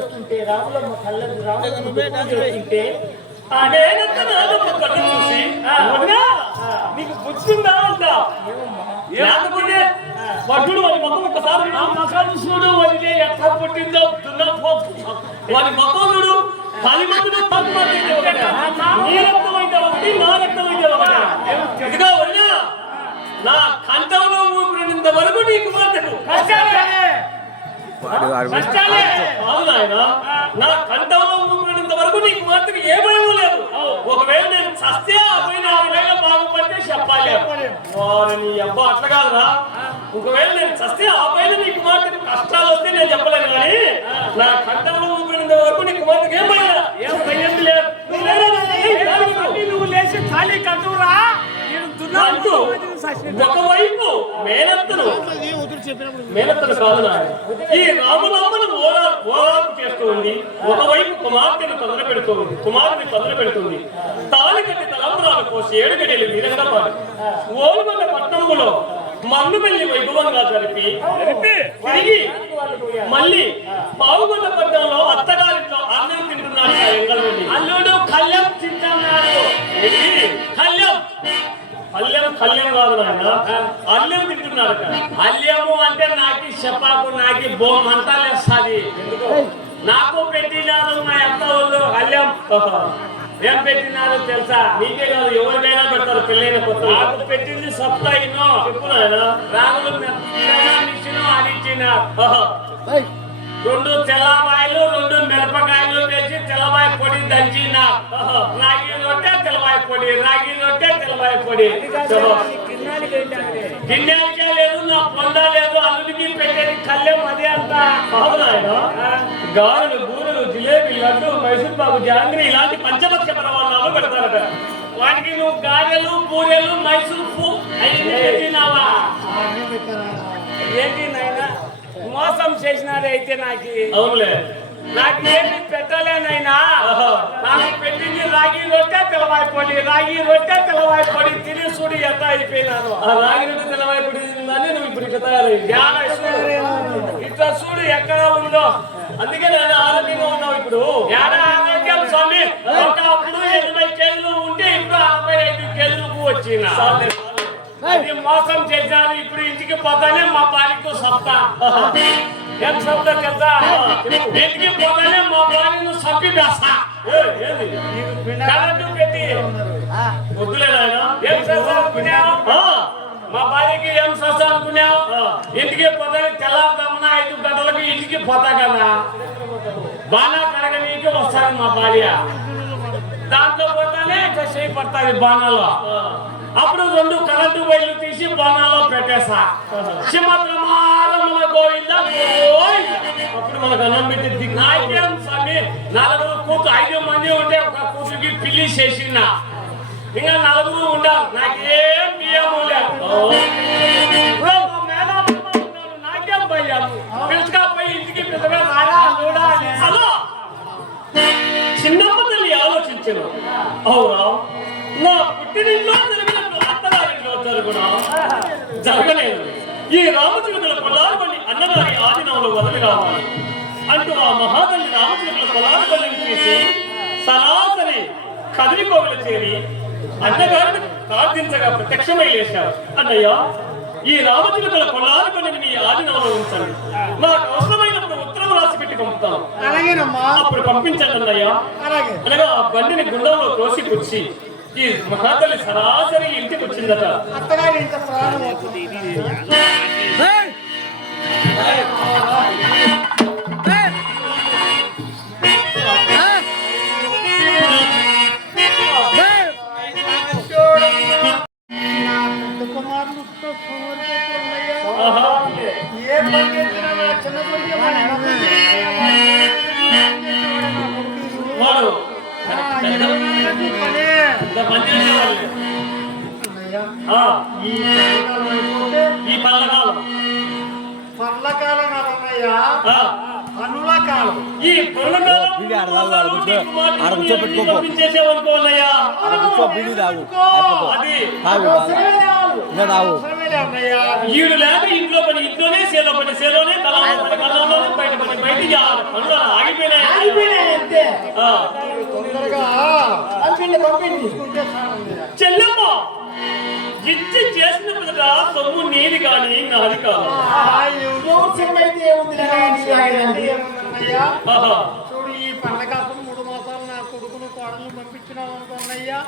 చూసి రాములమ్మ కళ్ళకు రాములమ్మ నీకు పుచ్చుందా అంటా లేకపోతే వడ్డు వాడి మొత్తం ఒకసారి నా మకాలు చూడు వదిలే ఎట్లా పుట్టిందో వాడి మొత్తం చూడు 10 మంది నీ రక్తం అయితే ఒకటి నా రక్తం అయితే ఒకటి. ఇదిగా వదినా నా కంఠంలో ఊపిరినంత వరకు నీ కుమార్తెకు నా కంఠంలో ఊపిరినంత వరకు నీ కుమార్తెకు ఏ భయం లేదు. ఒకవేళ నేను చస్తే ఆ పోయిన చెప్పలేము. వారిని అబ్బా అట్లా కాదురా. ఒకవేళ నేను చస్తే ఆ పైన నీ కుమార్తెకు కష్టాలు వస్తే నేను చెప్పలేను కానీ నా కంఠంలో ఊపిరినంత వరకు నీ కుమార్తెకి ఏం భయం లేదు. ఏం భయం లేదు. నువ్వు లేచి ఖాళీ కట్టురా. అంటూ ఒకవైపు మేనత్తను కాదు నాయన ఈ రాములమ్మను ఓరాపు చేస్తూ ఉంది. ఒకవైపు కుమార్తెను తొందర పెడుతుంది. తాళి కట్టి తలంబరాలు పోసి 7 గడియలు వీరంగా పాడు ఓల్గొండ పట్టణంలో మన్ను వెళ్ళి వైభవంగా జరిపి తిరిగి మళ్ళీ పావుగొండ పట్టణంలో అత్తగారింట్లో అన్నం తింటున్నాడు. అల్లుడు కళ్యాణ్ తింటున్నాడు. కళ్యాణం కాదు నాయన అల్లం తింటున్నాడు. అల్యము అంటే నాకు చెప్పాకు, నాకు బోమంతా లేస్తుంది. నాకు పెట్టినారు మా అత్త వాళ్ళు అల్యం. ఏం పెట్టినారు తెలుసా? నీకే కాదు ఎవరికైనా పెడతారు పెళ్ళైన కొత్త. నాకు పెట్టింది సప్తా ఇన్నో చెప్పు నాయన. రాగులు మిషను అనిచ్చిన 2 తెల్లవాయలు 2 మిరపకాయలు వేసి తెల్లవాయ పొడి దంచిన. రాగి రొట్టె తెల్లవాయ పొడి, రాగి రొట్టె తెల్లవాయ పొడి. గిన్నెలకే లేదు, నా పొంద లేదు. అల్లుడికి పెట్టేది కళ్యాణం అదే అంత. గారెలు, బూరెలు, జిలేబీ, లడ్డు, మైసూర్ పాకు, జాంగ్రీ ఇలాంటి పంచభక్ష పరమాన్నాలు పెడతారట. వాడికి నువ్వు గారెలు, బూరెలు, మైసూర్ అవి పెట్టినావా? ఏంటి నాయన మోసం చేసినారే అయితే నాకు. అవునులే, నాకేమి పెట్టలేనైనా. నాకు పెట్టింది రాగి రొట్టె తెల్లవాయ పొడి, రాగి రొట్టె తెల్లవాయ పొడి. తిని చూడు ఎంత అయిపోయినాను. ఆ రాగి రొట్టె తెల్లవాయ పొడి తిందని నువ్వు ఇప్పుడు ఇట్లా తయారైంది. ఇట్లా చూడు ఎక్కడ ఉందో. అందుకే నేను ఆరోగ్యంగా ఉన్నావు ఇప్పుడు. ఆరోగ్యం స్వామి. ఒకప్పుడు 80 కేజీలు ఉంటే ఇప్పుడు 65 కేజీలకు వచ్చిన. అది మోసం చేశారు. ఇప్పుడు ఇంటికి పోతానే మా భార్యకు సప్తా. ఏం సప్తా తెలుసా? ఇంటికి పోతానే మా భార్యను సప్పి వేస్తా. కరెంటు పెట్టి వద్దులే నాయన. ఏం చేస్తా అనుకున్నావు? మా భార్యకి ఏం చేస్తా అనుకున్నావు? ఇంటికి పోతానే తెల్లవారుజామున 5 గంటలకు ఇంటికి పోతా కదా. బాణా కడగనీకి వస్తాను మా భార్య. దాంట్లో పోతానే ఇట్లా చేయి పడుతుంది బాణాలో. అప్పుడు 2 కరెంటు వైర్లు తీసి బాణాలో పెట్టేసా. సింహప్రమాదముల గోవింద గోవింద. అప్పుడు మనకు అన్నం పెట్టి నాకేం స్వామి 4 కూతురు 5 మంది ఉంటే ఒక కూతురికి పిల్లి చేసిన. ఇంకా 4 ఉండాలి. నాకేం బియ్యం లేదు. నాకేం భయం. పిలుచుకపోయి ఇంటికి పిల్లగా రారా చూడాలి. చిన్నమ్మ తల్లి ఆలోచించను. అవునా, నా పుట్టినింట్లో జరిగినప్పుడు అత్తగారింట్లో జరగలేదు. ఈ రామచిలుకల కొల్లారబల్లి అన్నగారి ఆధీనంలో వదిలి రావాలి అంటూ ఆ మహాతల్లి రామచిలుకల కొల్లారబల్లిని తీసి సరాసరి కదిరికోవలు చేరి అన్నగారిని ప్రార్థించగా ప్రత్యక్షమై లేశారు. అన్నయ్య, ఈ రామచిలుకల కొల్లారబల్లిని మీ ఆధీనంలో ఉంచండి. నాకు అవసరమైనప్పుడు ఉత్తరం రాసి పెట్టి పంపుతాను. అప్పుడు పంపించండి అన్నయ్య. అనగా ఆ బండిని గుండంలో తోసి కూర్చి ఈ మహాతల్లి సరాసరి ఇంటికి వచ్చిందట. అత్తగారి ఇంత ప్రాణం అవుతుంది. ఏ పండించినా చిన్నప్పటికీ వాడు ఈ పల్లకాలం అనుల కాలం. ఈ పల్లకాలం పంపించేసేవనుకోనయ్యా. అది ఈడు లేక ఇంట్లో పని ఇంట్లోనే, సేలో పని సేలోనే, కళ్ళలోనే బయట పని బయటికి పనులు ఆగిపోయినాయి. అంతే. తొందరగా చెల్లెమ్మ ఇచ్చి చేసిన పిల్లట సొమ్ము నీది కానీ నాది కాదు. చూడు, ఈ పండగప్పుడు 3 మాసాలు నా కొడుకును కోడలు పంపించినావు అనుకోన్నయ్యా.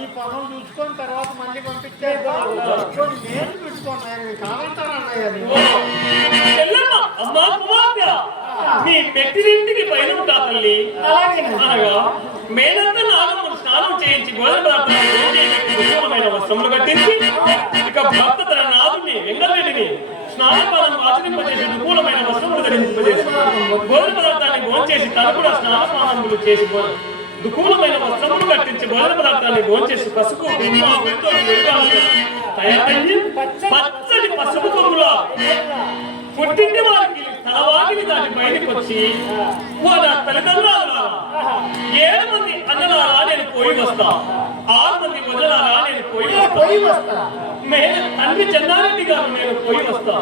ఈ పనులు చూసుకొని తర్వాత మళ్ళీ పంపించారు. నేను పెట్టుకున్నాను కాదంటారన్నయ్య. చెల్లెమ్మ, అమ్మా కుమార్తె, నీ పెట్టినింటికి పైన తల్లి. అనగా మేనంతా నాగమ్మ స్నానం చేయించి భోజన పదార్థాలను వస్త్రములు కట్టించి ఇక భర్త తన నాదుని వెంగళరెడ్డిని స్నానపానం ఆచరింపజేసి అనుకూలమైన వస్త్రములు ధరింపజేసి భోజన పదార్థాన్ని భోంచేసి తను కూడా స్నానపానములు చేసి దుకూలమైన వస్త్రములు కట్టించి భోజన పదార్థాన్ని భోంచేసి పసుపు తయారయ్యి పచ్చడి పసుపు కొమ్ములా పుట్టింటి వారికి తన వాటిని దాటి బయటకు వచ్చి వాళ్ళ తల్లిదండ్రులారా 7 మంది అన్నలారా నేను పోయి వస్తా 6 మంది వదలారా నేను పోయి వస్తా తండ్రి చెన్నారెడ్డి గారు నేను పోయి వస్తా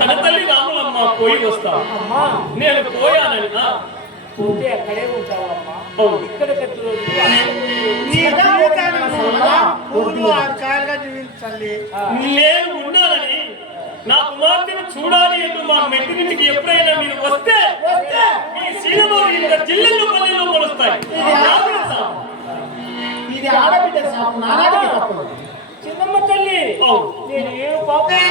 కనతల్లి రాములమ్మ పోయి వస్తా నేను పోయానని పోతే అక్కడే ఉంటావమ్మా ఇక్కడ నేను ఉన్నానని నా కుమార్తెను చూడాలి అంటూ మా మెట్టినింటికి ఎప్పుడైనా మీరు వస్తే మీ సీనమారు ఇంకా జిల్లెళ్ళు పల్లెల్లో మొలుస్తాయి ఇది ఆడబిడ్డ సాపు నానాటికి తప్పదు చిన్నమ్మ తల్లి నేను ఏ పాపం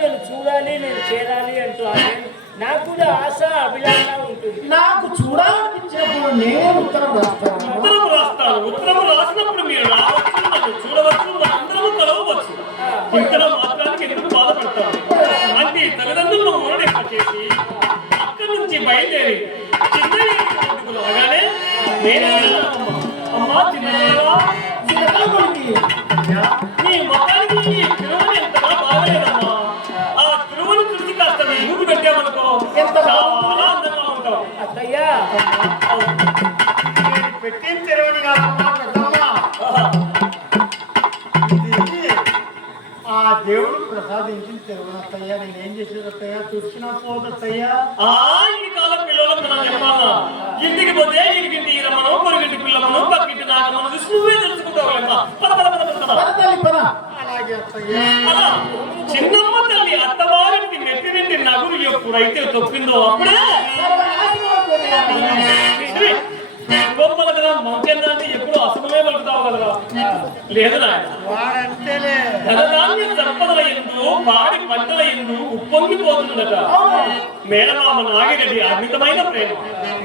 నేను చూడాలి నేను చేరాలి అంటూ నాకు కూడా ఆశ అభిలాష ఉంటుంది. నాకు చూడాలనిపించినప్పుడు నేనే ఉత్తరం రాస్తాను. ఉత్తరం రాసినప్పుడు మీరు రావచ్చు, నన్ను చూడవచ్చు, అందరూ కలవచ్చు. ఇక్కడ మాత్రానికి ఎందుకు బాధపడతారు అంటే తల్లిదండ్రులను ఊరడెక్క చేసి అక్కడి నుంచి బయలుదేరి చిన్న రాగానే నేనే అమ్మా చిన్న నీ మొత్తానికి తిరుమల ఎంతగా బాగలేదమ్మా. ఆ తిరుమల చూసి కాస్త ఊరు పెట్టామనుకో చాలా అందంగా ఉంటావు. అత్తయ్యా పెట్టిన తిరుమని ఆ దేవుడు ప్రసాదించిన తిరుమల అత్తయ్యా. నేనేం చేసేది అత్తయ్యా? చూసినా పోదత్తయ్యా. ఈ కాలం పిల్లలకు మనం చెప్పాలా, ఇంటికి పోతే ఇంటికి రమ్మను, పొరుగింటి పిల్లలను, పక్కింటి నాగమను చూసి నువ్వే తెలుసుకుంటావు. అలాగే అత్తయ్యా. అలా చిన్నమ్మ తల్లి అత్తవారికి మెట్టినింటి నగురు ఎప్పుడైతే తొక్కిందో అప్పుడే గొప్పల కదా మంచి ఎప్పుడు అసమమే పలుకుతావు కదరా. లేదు వాడంతేలే ధనధాన్య సంపదల ఎందు పాడి పంటల ఎందు ఉప్పొంగిపోతుందట. మేనమామ నాగిరెడ్డి అమితమైన ప్రేమ,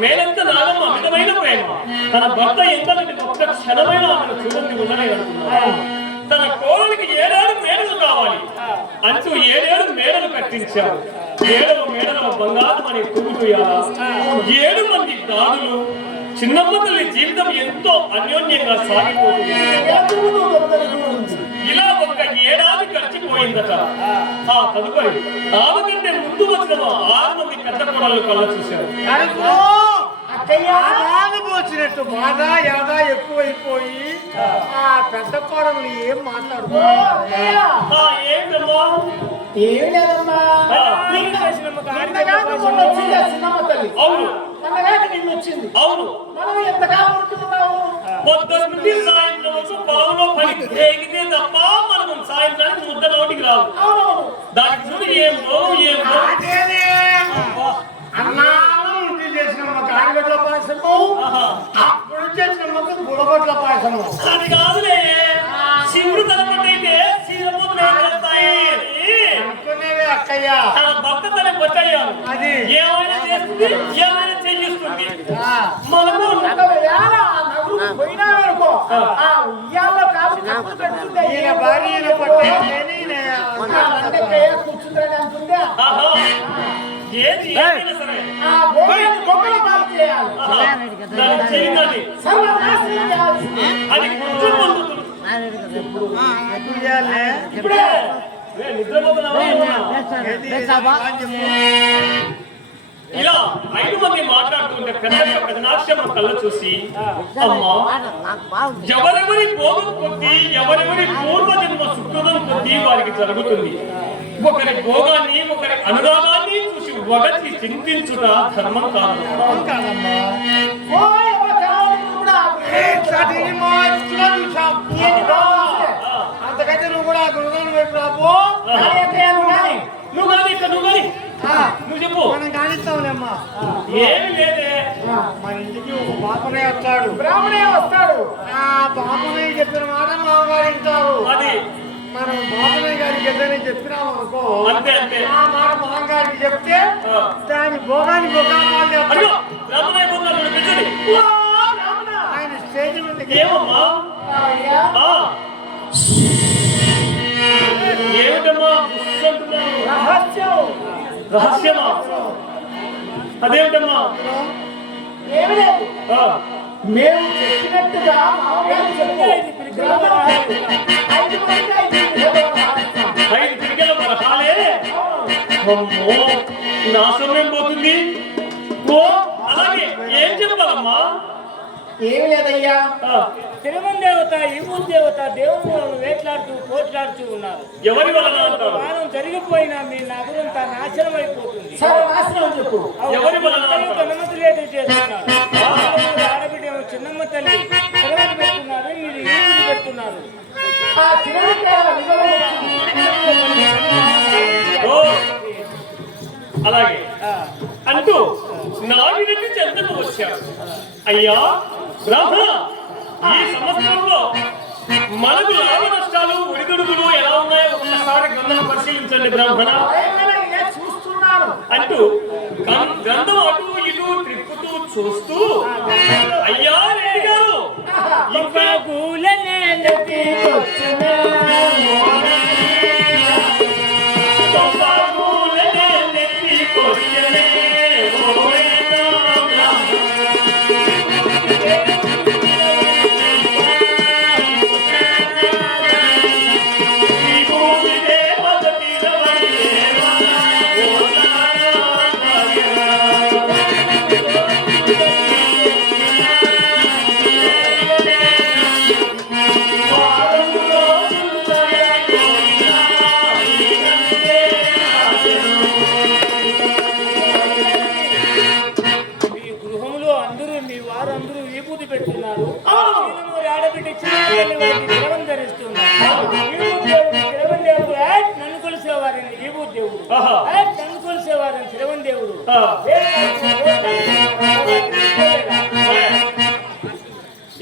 మేనంత నాగమ్మ అమితమైన ప్రేమ. తన భర్త ఎంతటి ఒక్క క్షణమైన ఆమెను చూడండి ఉండలేదనుకున్నాడు. తన కోడలికి 7 మేడలు కావాలి అంటూ 7 మేడలు కట్టించాడు. 7వ మేడలో బంగారం అని తూగుతూయాలా 7 మంది దాదులు. చిన్నమ్మ తల్లి జీవితం ఎంతో అన్యోన్యంగా సాగిపోతుంది. ఇలా ఒక ఏడాది గడిచిపోయిందట. ఆ తదుపరి ఆమె కంటే ముందు వచ్చిన 6 మంది పెద్ద కోడళ్ళు కళ్ళ చూశారు. అక్కయ్య పోసినట్టు బాధ యాదా ఎక్కువైపోయి ఆ పెద్ద కోడలు ఏం ఓ మాట్లాడుకో అక్కయ్య ఏంటమ్మా ఏం లేదమ్మా నిన్నగాక మొన్న వచ్చింది ఆ చిన్నమ్మ తల్లి అవును మొన్నగాక నిన్ను వచ్చింది అవును మనం ఎంతకాలం ఉంటున్నాము పొద్దున్న నుండి సాయంత్రం వరకు పొలంలో పని తేగితే తప్ప మనం సాయంత్రానికి ముద్ద నోటికి రావు అవునవును దానికి చూడు ఏం అదేనే అన్నాను ఇంటి చేసిన ఆడగడ్ల పాయసము అప్పుడు చేసిన గుడగొడ్ల పాయసము అది కాదులే శివుడు తలపట్టయితే సీరపోతులు ఏం చేస్తాయి అనుకునేవే అక్కయ్య తన భర్త తన కొట్టయ్యారు అది ఏమైనా చేస్తుంది ఏమైనా చేయిస్తుంది ఆ, మనము ఒకవేళ ఆ నగరు పోయినా అనుకో ఆ ఉయ్యాల్లో కాపు కప్పులు పెడుతుంటే ఈయన భార్యను పట్టేయని అందక్కయ్య కూర్చుందని అంటుందా ఆహా, ఏది ఏమైనా సరే ఆ భోగాన్ని గొప్పల పాలు చేయాలి ఆహా, దాన్ని చేయాలి సర్వనాశనం చేయాల్సింది అది కొంచెం పొందుతుంది ఇప్పుడే నిద్రపోతున్నావా ఇలా 5 మంది మాట్లాడుతుంటే పెద్ద నాట్యం కళ్ళ చూసి అమ్మా ఎవరెవరి భోగం కొద్ది ఎవరెవరి పూర్వజన్మ సుకృతం కొద్ది వారికి జరుగుతుంది ఒకరి భోగాన్ని ఒకరి అనురాగాన్ని చూసి ఒకటి చింతించుట ధర్మం కాదు ఓ ఎవరు కావాలని కూడా అంతకైతే నువ్వు కూడా గురుగాను పెట్టు రాబో నువ్వు కానీ ఇక్కడ నువ్వు కానీ నువ్వు చెప్పు మనం కానిస్తాంలేమ్మా ఏమి లేదే మన ఇంటికి ఒక బాపనయ్య వచ్చాడు బ్రాహ్మణే వస్తాడు ఆ బాపనయ్య చెప్పిన మాట మామగారు వింటారు అది మనం బాపనయ్య గారికి ఏదైనా చెప్పినాం అనుకో అంతే అంతే ఆ మాట మామగారికి చెప్తే దాని భోగాన్ని భోగాలు అయ్యో బ్రాహ్మణ పోతున్నాడు పెంచండి ఆయన స్టేజ్ మీద ఏమమ్మా అయ్యా ఆ. ఏమిటమ్మా కూర్చుంటున్నావు? రహస్యం రహస్యమా అదేమిటమ్మా ఏమి లేదు ఆ. మేము చెప్పినట్టుగా మామగారు చెప్తే 5 మంది 5 పిడికెల పరహాలే అమ్మో నా సమయం పోతుంది ఓ అలాగే ఏం చెప్పాలమ్మా ఏమి లేదయ్యా ఆ. తిరుమల దేవత ఈమూరు దేవత దేవుళ్ళను వేట్లాడుతూ పోట్లాడుతూ ఉన్నారు. ఎవరి వలన అంటారు వారం జరిగిపోయినా మీ నగరంతా నాశనం అయిపోతుంది. సర్వనాశనం చెప్పు ఎవరి వలన అంటారు అనుమతి లేదు చేస్తున్నారు. ఆడబిడ్డ చిన్నమ్మ తల్లి తిరుమల పెడుతున్నారు, మీరు ఈమూరు పెడుతున్నారు. ఆ తిరుమల ఓ అలాగే అంటూ నాటి నుండి చెంతకు వచ్చాడు అయ్యా బ్రహ్మ ఈ సంవత్సరంలో మనకు లాభ నష్టాలు ఒడిదుడుకులు ఎలా ఉన్నాయో ఒకసారి గ్రంథం పరిశీలించండి బ్రాహ్మణ చూస్తున్నాను అంటూ గ్రంథం అటు ఇటు త్రిప్పుతూ చూస్తూ అయ్యా రెడ్డి గారు ఇంకా పెడుతున్నారు. ఆడబిడ్డ చిన్న ధరిస్తున్నారు. నన్ను కొలిసేవారని ఈబు దేవుడు, నన్ను కొలిసేవారని శ్రవణ దేవుడు.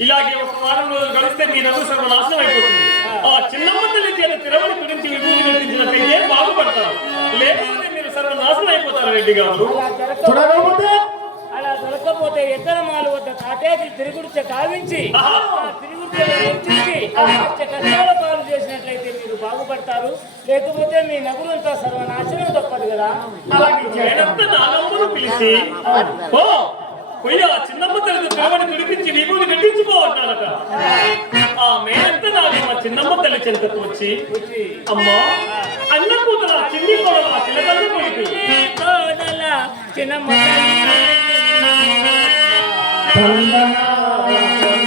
ఇలాగే ఒక వారం రోజులు గడిస్తే మీ నవ్వు సర్వనాశనం అయిపోతుంది. ఆ చిన్నమ్మ తల్లి చేత తిరుమల గురించి విభూతి పెట్టించినట్లయితే బాగుపడతారు, లేకపోతే మీరు సర్వనాశనం అయిపోతారు రెడ్డి గారు. అలా దొరకపోతే ఇతర మాలు వద్ద కాటేకి తిరుగుడిచ కావించి కష్టాల పాలు చేసినట్లయితే మీరు బాగుపడతారు, లేకపోతే మీ నగులంతా సర్వనాశనం తప్పదు కదా. నాగమ్మను పిలిచి ఆ చిన్నమ్మ తల్లి తిరుమల విడిపించి విభూతి పెట్టించుకోవటానట. ఆ మేనంతా నాగమ్మ చిన్నమ్మ తల్లి చెంతకు వచ్చి అమ్మా అన్న కూతుర చిన్ని కోడల చిన్నతల్లి కొడుకు చిన్నమ్మ తందనా